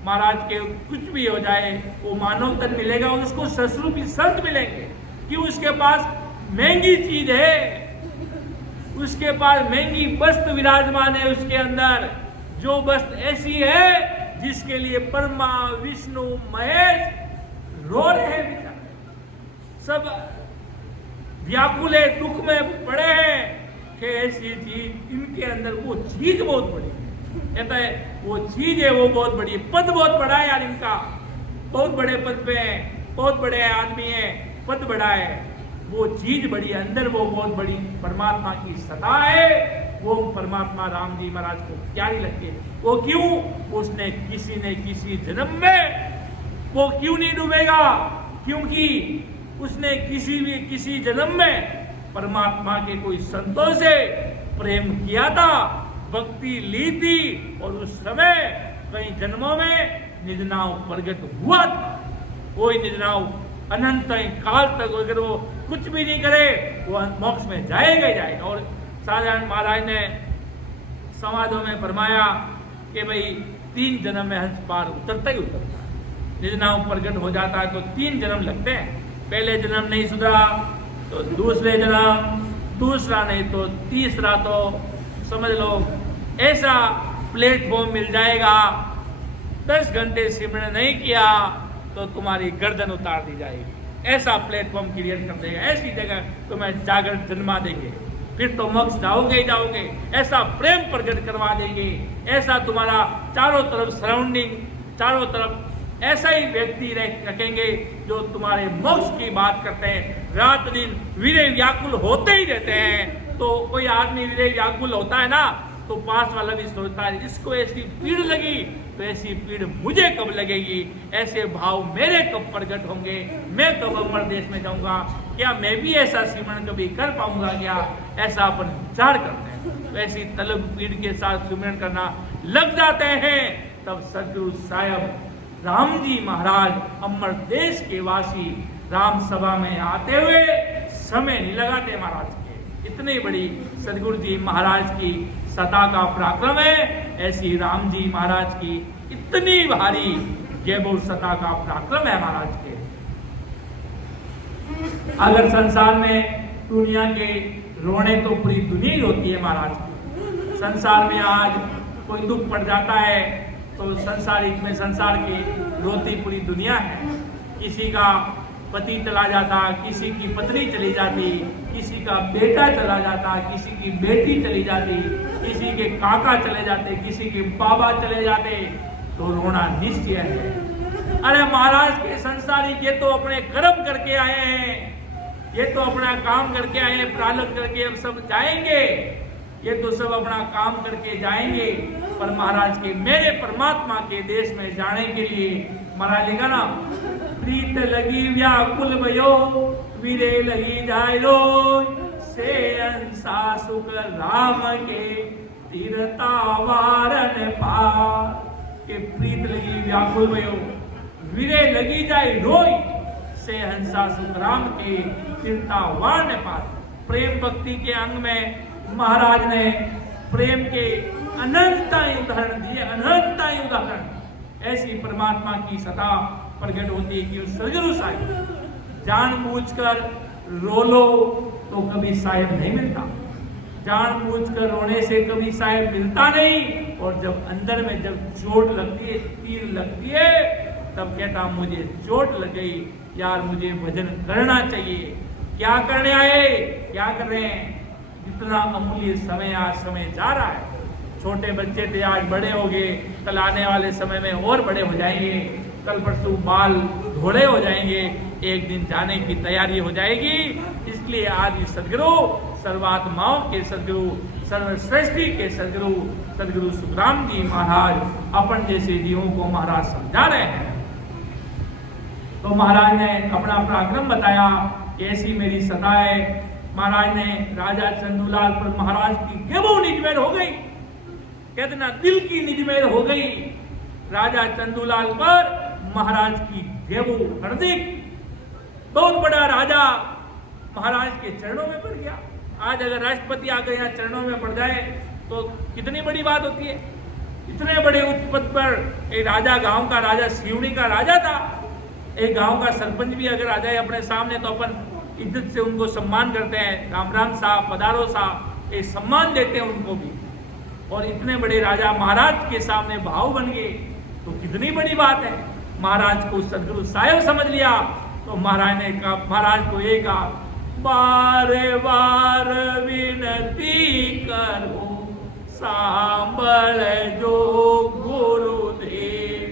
महाराज के कुछ भी हो जाए, वो मानव तन मिलेगा, उसको ससरूपी संत मिलेंगे कि उसके पास महंगी चीज है, उसके पास महंगी वस्तु विराजमान है उसके अंदर, जो वस्तु ऐसी है जिसके लिए ब्रह्मा विष्णु महेश रो रहे हैं, सब व्याकुल है, दुख में पड़े हैं कि ऐसी चीज इनके अंदर, वो चीज बहुत बड़ी है। कहता है वो चीज है वो बहुत बड़ी है, पद बहुत बड़ा है यार इनका, बहुत बड़े पद पे है, बहुत बड़े आदमी है, पद बड़ा है, वो चीज बड़ी है, अंदर वो बहुत बड़ी परमात्मा की सत्ता है। वो परमात्मा राम जी महाराज को प्यारी लगती है। वो क्यों? उसने किसी जन्म में वो क्यों नहीं डूबेगा? क्योंकि उसने किसी जन्म में परमात्मा के कोई संतों से प्रेम किया था, भक्ति ली थी, और उस समय कई जन्मों में निजनाव प्रकट हुआ था। कोई निजनाव अनंत काल तक अगर वो कुछ भी नहीं करे, वो मोक्ष में जाएगा ही जाएगा। और साधारण महाराज ने समाधों में फरमाया कि भाई 3 जन्म में हंस पार उतरता ही उतरता है। निजनाव प्रकट हो जाता है तो 3 जन्म लगते हैं। पहले जन्म नहीं सुधरा तो दूसरे जन्म, दूसरा नहीं तो तीसरा, तो समझ लो ऐसा प्लेटफॉर्म मिल जाएगा। 10 घंटे सिमरन नहीं किया तो तुम्हारी गर्दन उतार दी जाएगी। ऐसा प्लेटफॉर्म क्रिएट कर देगा, ऐसी जगह तुम्हें जागृत जन्मा देंगे, फिर तो मोक्ष जाओगे ही जाओगे। ऐसा प्रेम प्रकट करवा देंगे, ऐसा तुम्हारा चारों तरफ सराउंडिंग, चारों तरफ ऐसा ही व्यक्ति रखेंगे जो तुम्हारे मोक्ष की बात करते हैं, रात दिन वीरे व्याकुल होते ही रहते हैं। तो कोई आदमी वीरे व्याकुल होता है ना, तो पास वाला भी सोचता है इसको ऐसी पीड़ लगी तो ऐसी पीड़ मुझे कब लगेगी, ऐसे भाव मेरे कब प्रकट होंगे, मैं कब अमर देश में जाऊंगा, क्या मैं भी ऐसा सिमरन कभी कर पाऊंगा क्या? ऐसा अपन विचार करते हैं। तो ऐसी तलब पीड़ के साथ सिमरन करना लग जाते हैं, तब सदगुरु साहब राम जी महाराज अमर देश के वासी राम सभा में आते हुए समय नहीं लगाते महाराज के। इतनी बड़ी सदगुरु जी महाराज की सत्ता का पराक्रम है। ऐसी राम जी महाराज की इतनी भारी जयबोल सत्ता का पराक्रम है महाराज के। अगर संसार में दुनिया के रोने तो पूरी दुनिया ही होती है महाराज की। संसार में आज कोई दुख पड़ जाता है तो संसार की रोती पूरी दुनिया है। किसी का पति चला जाता, किसी की पत्नी चली जाती, किसी का बेटा चला जाता, किसी की बेटी चली जाती, किसी के काका चले जाते, किसी के बाबा चले जाते, तो रोना निश्चय है। अरे महाराज के संसारी ये तो अपने कर्म करके आए हैं, ये तो अपना काम करके आए हैं, प्रारब्ध करके अब सब जाएंगे, ये तो सब अपना काम करके जाएंगे। पर महाराज के मेरे परमात्मा के देश में जाने के लिए महाराज लिखा ना, प्रीत लगी व्याकुल भयो वीरे लगी जायो से अंसा सुख राम के तीरता वारन पार। के प्रीत लगी व्याकुल भयो वीरे लगी जाए रोई से हंसा सुख राम के तीरता वारन पार। प्रेम भक्ति के अंग में महाराज ने प्रेम के अनंताई उदाहरण दिए, अनंताई उदाहरण। ऐसी परमात्मा की सत्ता प्रकट होती है कि उस सदगुरु साहिब जानबूझकर रो लो तो कभी साहिब नहीं मिलता, जानबूझकर रोने से कभी साहिब मिलता नहीं। और जब अंदर में जब चोट लगती है, तीर लगती है, तब कहता मुझे चोट लग गई यार, मुझे भजन करना चाहिए। क्या करने आए, क्या कर रहे हैं? इतना अमूल्य समय, आज समय जा रहा है। छोटे बच्चे थे, आज बड़े हो गए, कल आने वाले समय में और बड़े हो जाएंगे, कल परसों बाल धोड़े हो जाएंगे, एक दिन जाने की तैयारी हो जाएगी। इसलिए आज सदगुरु, सर्वात्माओं के सदगुरु, सर्वश्रेष्ठी के सदगुरु, सदगुरु सुखराम जी महाराज अपन जैसे जीवों को महाराज समझा रहे हैं। तो महाराज ने अपना पराक्रम बताया, ऐसी मेरी सदा है। महाराज ने राजा चंदूलाल पर महाराज की गेबो निजमेर हो गई, कहते ना दिल की निजमेर हो गई। राजा चंदूलाल पर महाराज की गेबो हार्दिक, बहुत बड़ा राजा महाराज के चरणों में पड़ गया। आज अगर राष्ट्रपति आकर यहाँ चरणों में पड़ जाए तो कितनी बड़ी बात होती है। इतने बड़े उच्च पद पर एक राजा, गांव का राजा, सिवनी का राजा था, एक गांव का सरपंच भी अगर आ जाए अपने सामने तो अपन इज्जत से उनको सम्मान करते हैं, राम राम साहब, पधारो साहब, एक सम्मान देते हैं उनको भी। और इतने बड़े राजा महाराज के सामने भाव बन गए तो कितनी बड़ी बात है। महाराज को सदगुरु साहिब समझ लिया तो महाराज ने कहा, महाराज को ये कहा, बारे बार विनती करो सांबल जो गुरुदेव,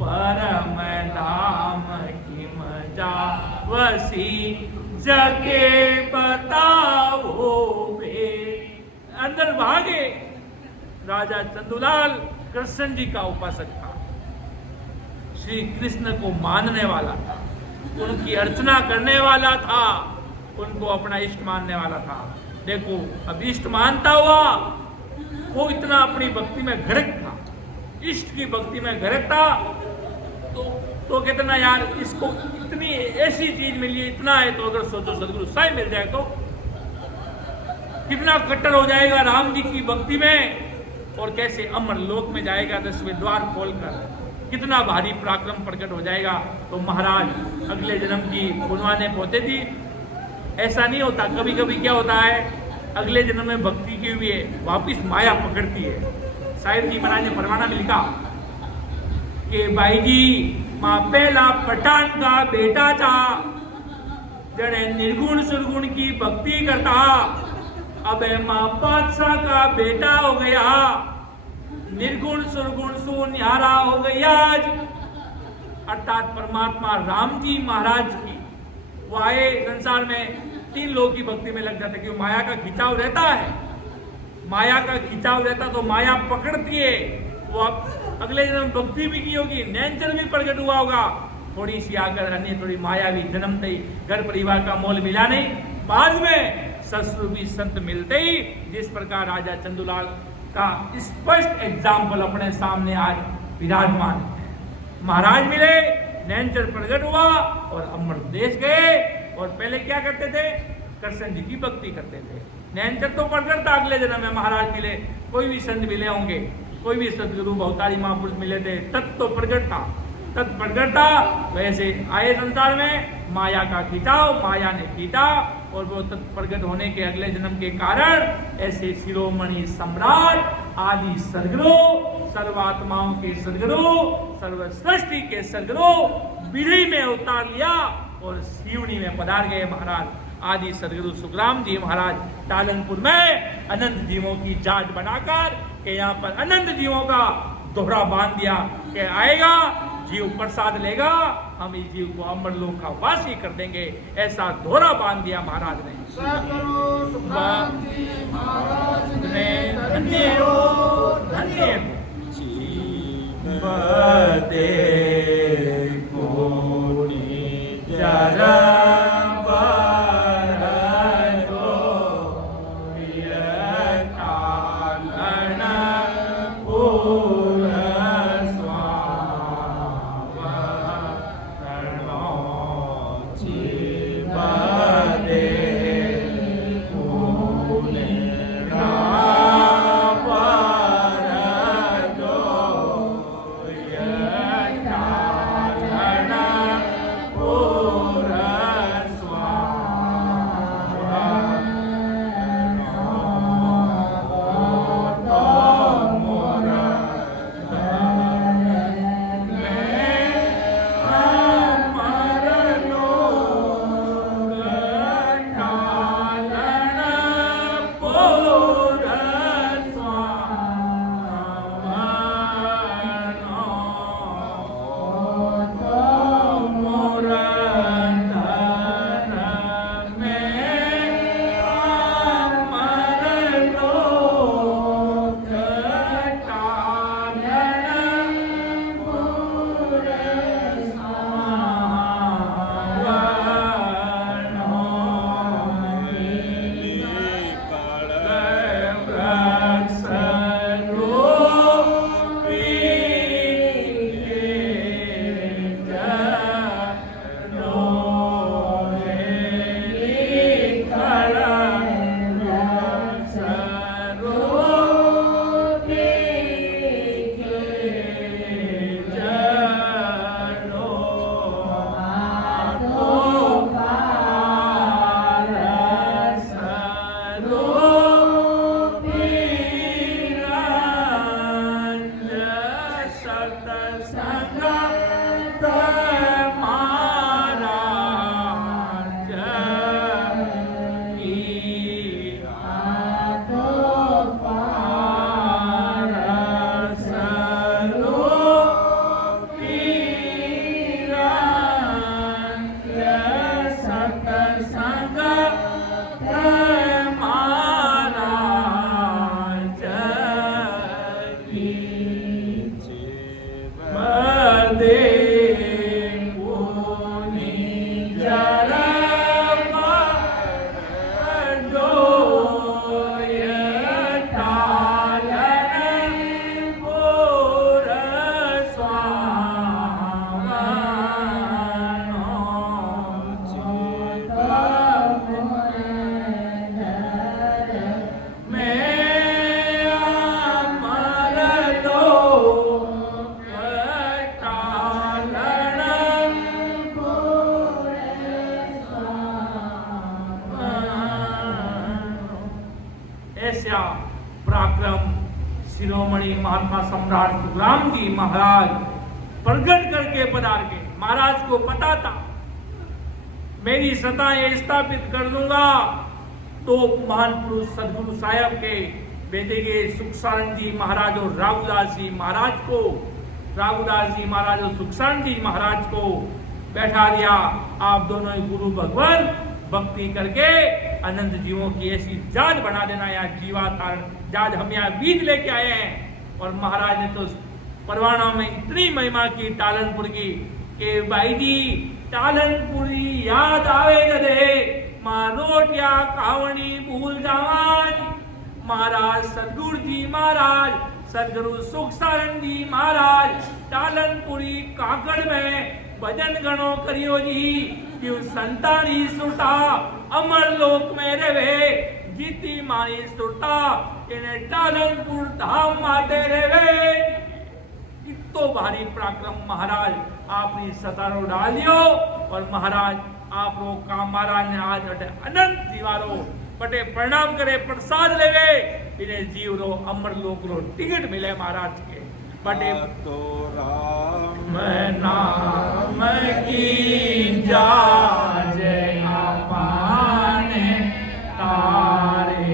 परम धाम की मजा वसी जगे बताओ बे। अंदर भागे। राजा चंदूलाल कृष्ण जी का उपासक था, श्री कृष्ण को मानने वाला था, उनकी अर्चना करने वाला था, उनको अपना इष्ट मानने वाला था। देखो अब इष्ट मानता हुआ वो इतना अपनी भक्ति में घरक था, इष्ट की भक्ति में घरक था। तो कहते ना यार, इसको इतनी ऐसी चीज मिली, इतना है, तो अगर सोचो सदगुरु साहिब मिल जाए तो कितना कट्टर हो जाएगा राम जी की भक्ति में, और कैसे अमर लोक में जाएगा 10वें द्वार खोलकर, कितना भारी पराक्रम प्रकट हो जाएगा। तो महाराज अगले जन्म की गुणवाने पहुंचे थी। ऐसा नहीं होता, कभी कभी क्या होता है, अगले जन्म में भक्ति की हुई है, वापिस माया पकड़ती है। साहिब जी महाराज ने परवाना में लिखा कि भाई जी माँ पहला पठान का बेटा था, जड़े निर्गुण सुरगुण की भक्ति करता, अब माँ बादशाह का बेटा हो गया, निर्गुण सुरगुण सु न्यारा हो गई आज। अर्थात परमात्मा राम जी महाराज की वो आए संसार में, 3 लोगों की भक्ति में लग जाते, क्योंकि माया का खिंचाव रहता है, माया का खिंचाव रहता तो माया पकड़ती है। वो अगले जन्म भक्ति भी की होगी, नैनचर भी प्रकट हुआ होगा, थोड़ी सी आकर अन्य थोड़ी माया भी जन्म दई, घर परिवार का मोल मिला नहीं, बाद में ससुर भी संत मिलते ही। जिस प्रकार राजा चंदूलाल का स्पष्ट एग्जाम्पल अपने सामने आज विराजमान है। महाराज मिले, नैनचर प्रकट हुआ और अमर देश गए। और पहले क्या करते थे, कृष्ण जी की भक्ति करते थे। नैनचर तो प्रकट था, अगले जन्म में महाराज मिले, कोई भी संत मिले होंगे, कोई भी सदगुरु भवतारी महापुरुष मिले थे, तत् तो प्रकट था, तत् प्रकट था। वैसे आए संसार में, माया का खिंचाव, माया ने खींचा, और वो तत् प्रकट होने के अगले जन्म के कारण ऐसे शिरोमणि सम्राट आदि सदगुरु, सर्वात्माओं के सदगुरु, सर्वसृष्टि के सदगुरु बिरही में उतार लिया और सिवनी में पधार गए। महाराज आदि सदगुरु सुखराम जी महाराज टालनपुर में अनंत जीवों की जांच बनाकर के यहाँ पर अनंत जीवों का दोहरा बांध दिया कि आएगा जीव प्रसाद लेगा, हम इस जीव को अमर लोक का वासी कर देंगे, ऐसा दोहरा बांध दिया महाराज ने। सदगुरु सुखराम जी महाराज ने धन्य हो, धन्य हो। बदे कोटि जरा शिरोमणि महात्मा सम्राट सुखराम जी महाराज प्रकट करके पधार के महाराज को पता था मेरी सत्ता ये स्थापित कर दूंगा तो महान पुरुष सदगुरु साहब के बेटे के सुखसारण जी महाराज और राघुदास जी महाराज को राघुदास जी महाराज और सुखसारण जी महाराज को बैठा दिया। आप दोनों ही गुरु भगवान भक्ति करके अनंत जीवों की ऐसी जाज बना देना। यहाँ जीवातारण जाज हम यहाँ बीज लेके आए हैं और महाराज ने तो परवाना में इतनी महिमा की टालनपुर की कि भाई जी टालनपुरी याद आवे जदे मां रोटिया कावणी भूल जावान। महाराज सदगुरु जी महाराज सदगुरु सुखसारण जी महाराज टालनपुरी काकड़ में भजन गणो करियो जी क्यों संतानी सुरता अमर लोक में रहे जीती मानी सुरता इन्हें टालनपुर धाम माते रहे। इतो भारी पराक्रम महाराज आपने सतारो डालियो और महाराज आप लोग का महाराज ने आज अटे अनंत जीवारो बटे प्रणाम करे प्रसाद लेवे इन्हें जीव रो अमर लोक रो टिकट मिले महाराज के बटे तो राम नाम की जाज आपाने तारे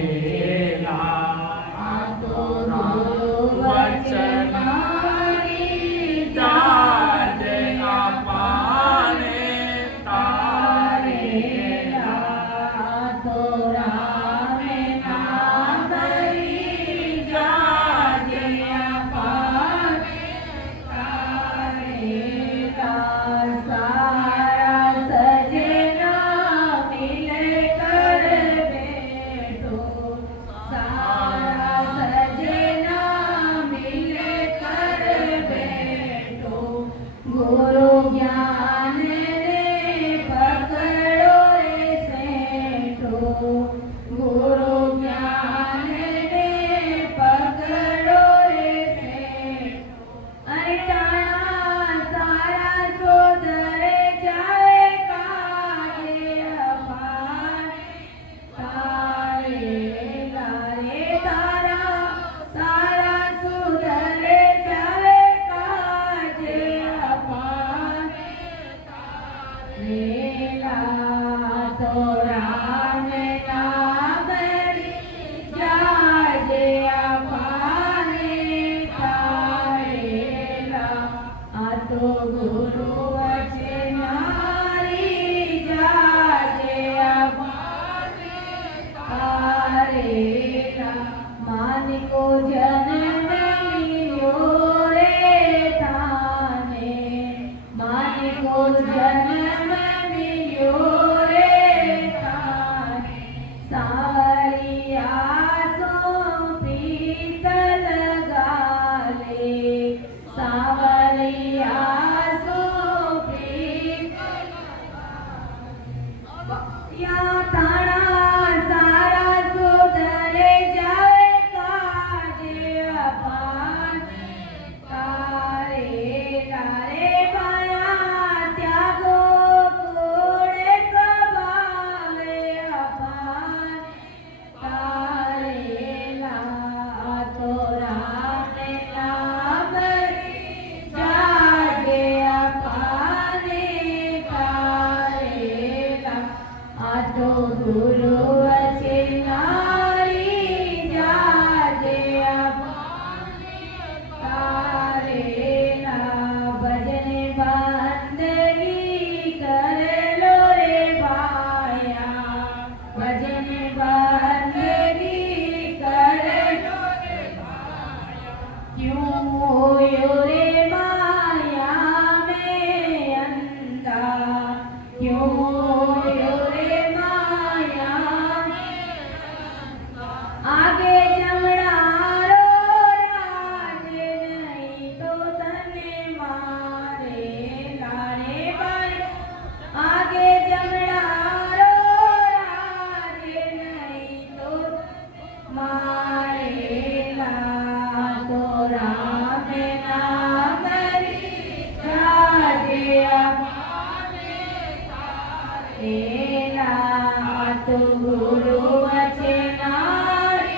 गुरु वचनारी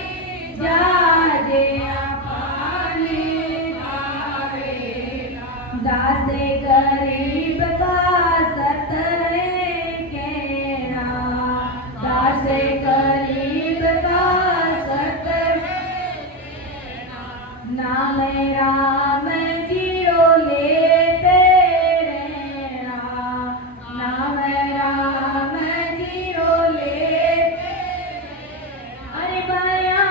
जाजे अपा नाम राम जियो लेते रहना, नाम राम जियो लेते रहना। अरे बाया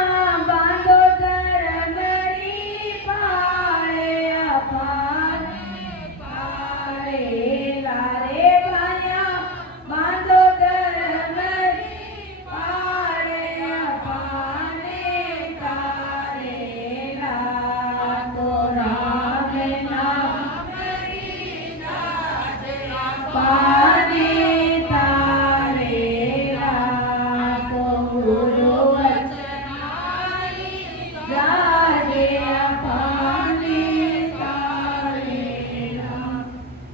बांधो धर्मरी पाड़े अपाने पाड़े लारे, बाया बांधो धर्मरी पाड़े अपाने तारेला। तो राम नाम पाने तारेला, तो गुरु वचनाई राजे अपाने तारेला।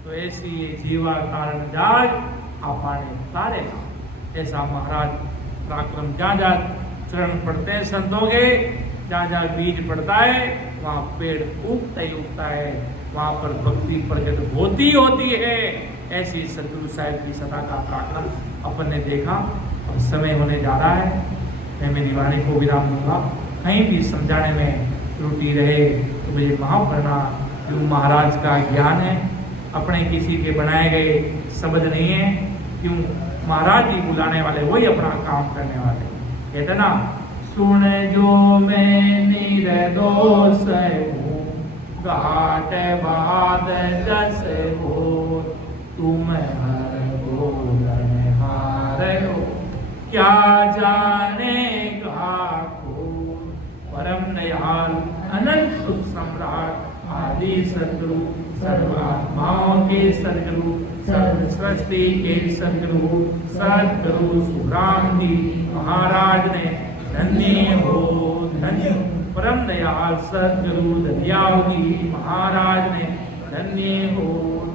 तो ऐसी ये जीवा कारण जाग अपाने तारेगा। ऐसा महाराज पराक्रम जहाँ जहाँ चरण पड़ते हैं संतों के, जहाँ जहाँ बीज पड़ता है वहाँ पेड़ उगता ही उगता है, वहाँ पर भक्ति प्रकट होती है। ऐसी सतगुरु साहिब की सदा का पराक्रम अपन ने देखा। अब समय होने जा रहा है, मैं मेरी वाणी को विराम दूंगा। कहीं भी समझाने में त्रुटि रहे तो मुझे माफ करना। जो महाराज का ज्ञान है, अपने किसी के बनाए गए शब्द नहीं है। क्यों महाराज जी बुलाने वाले, वही अपना काम करने वाले। कहते ना, सुन जो मैं निर्दोष हूँ, घाट बाद जस हो, तुम हर बोलन हार हो, क्या जानेगा को। परम दयाल अनंत सुख सम्राट आदि सद्गुरु, सर्वात्माओं के सद्गुरु, सर्व सृष्टि के सद्गुरु, सद्गुरु सुखराम जी महाराज ने धन्य हो धन्य। परम दयाल सद्गुरु दरियाव जी महाराज ने धन्य हो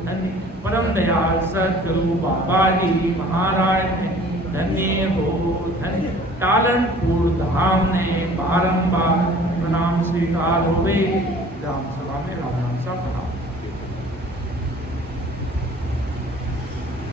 धन्य। परम दयाल सद्गुरु बाबा जी महाराज ने धन्य हो धन्य। टालनपुर धाम ने बारंबार प्रणाम स्वीकार होवे। राम सभा में राम नाम सा प्रणाम।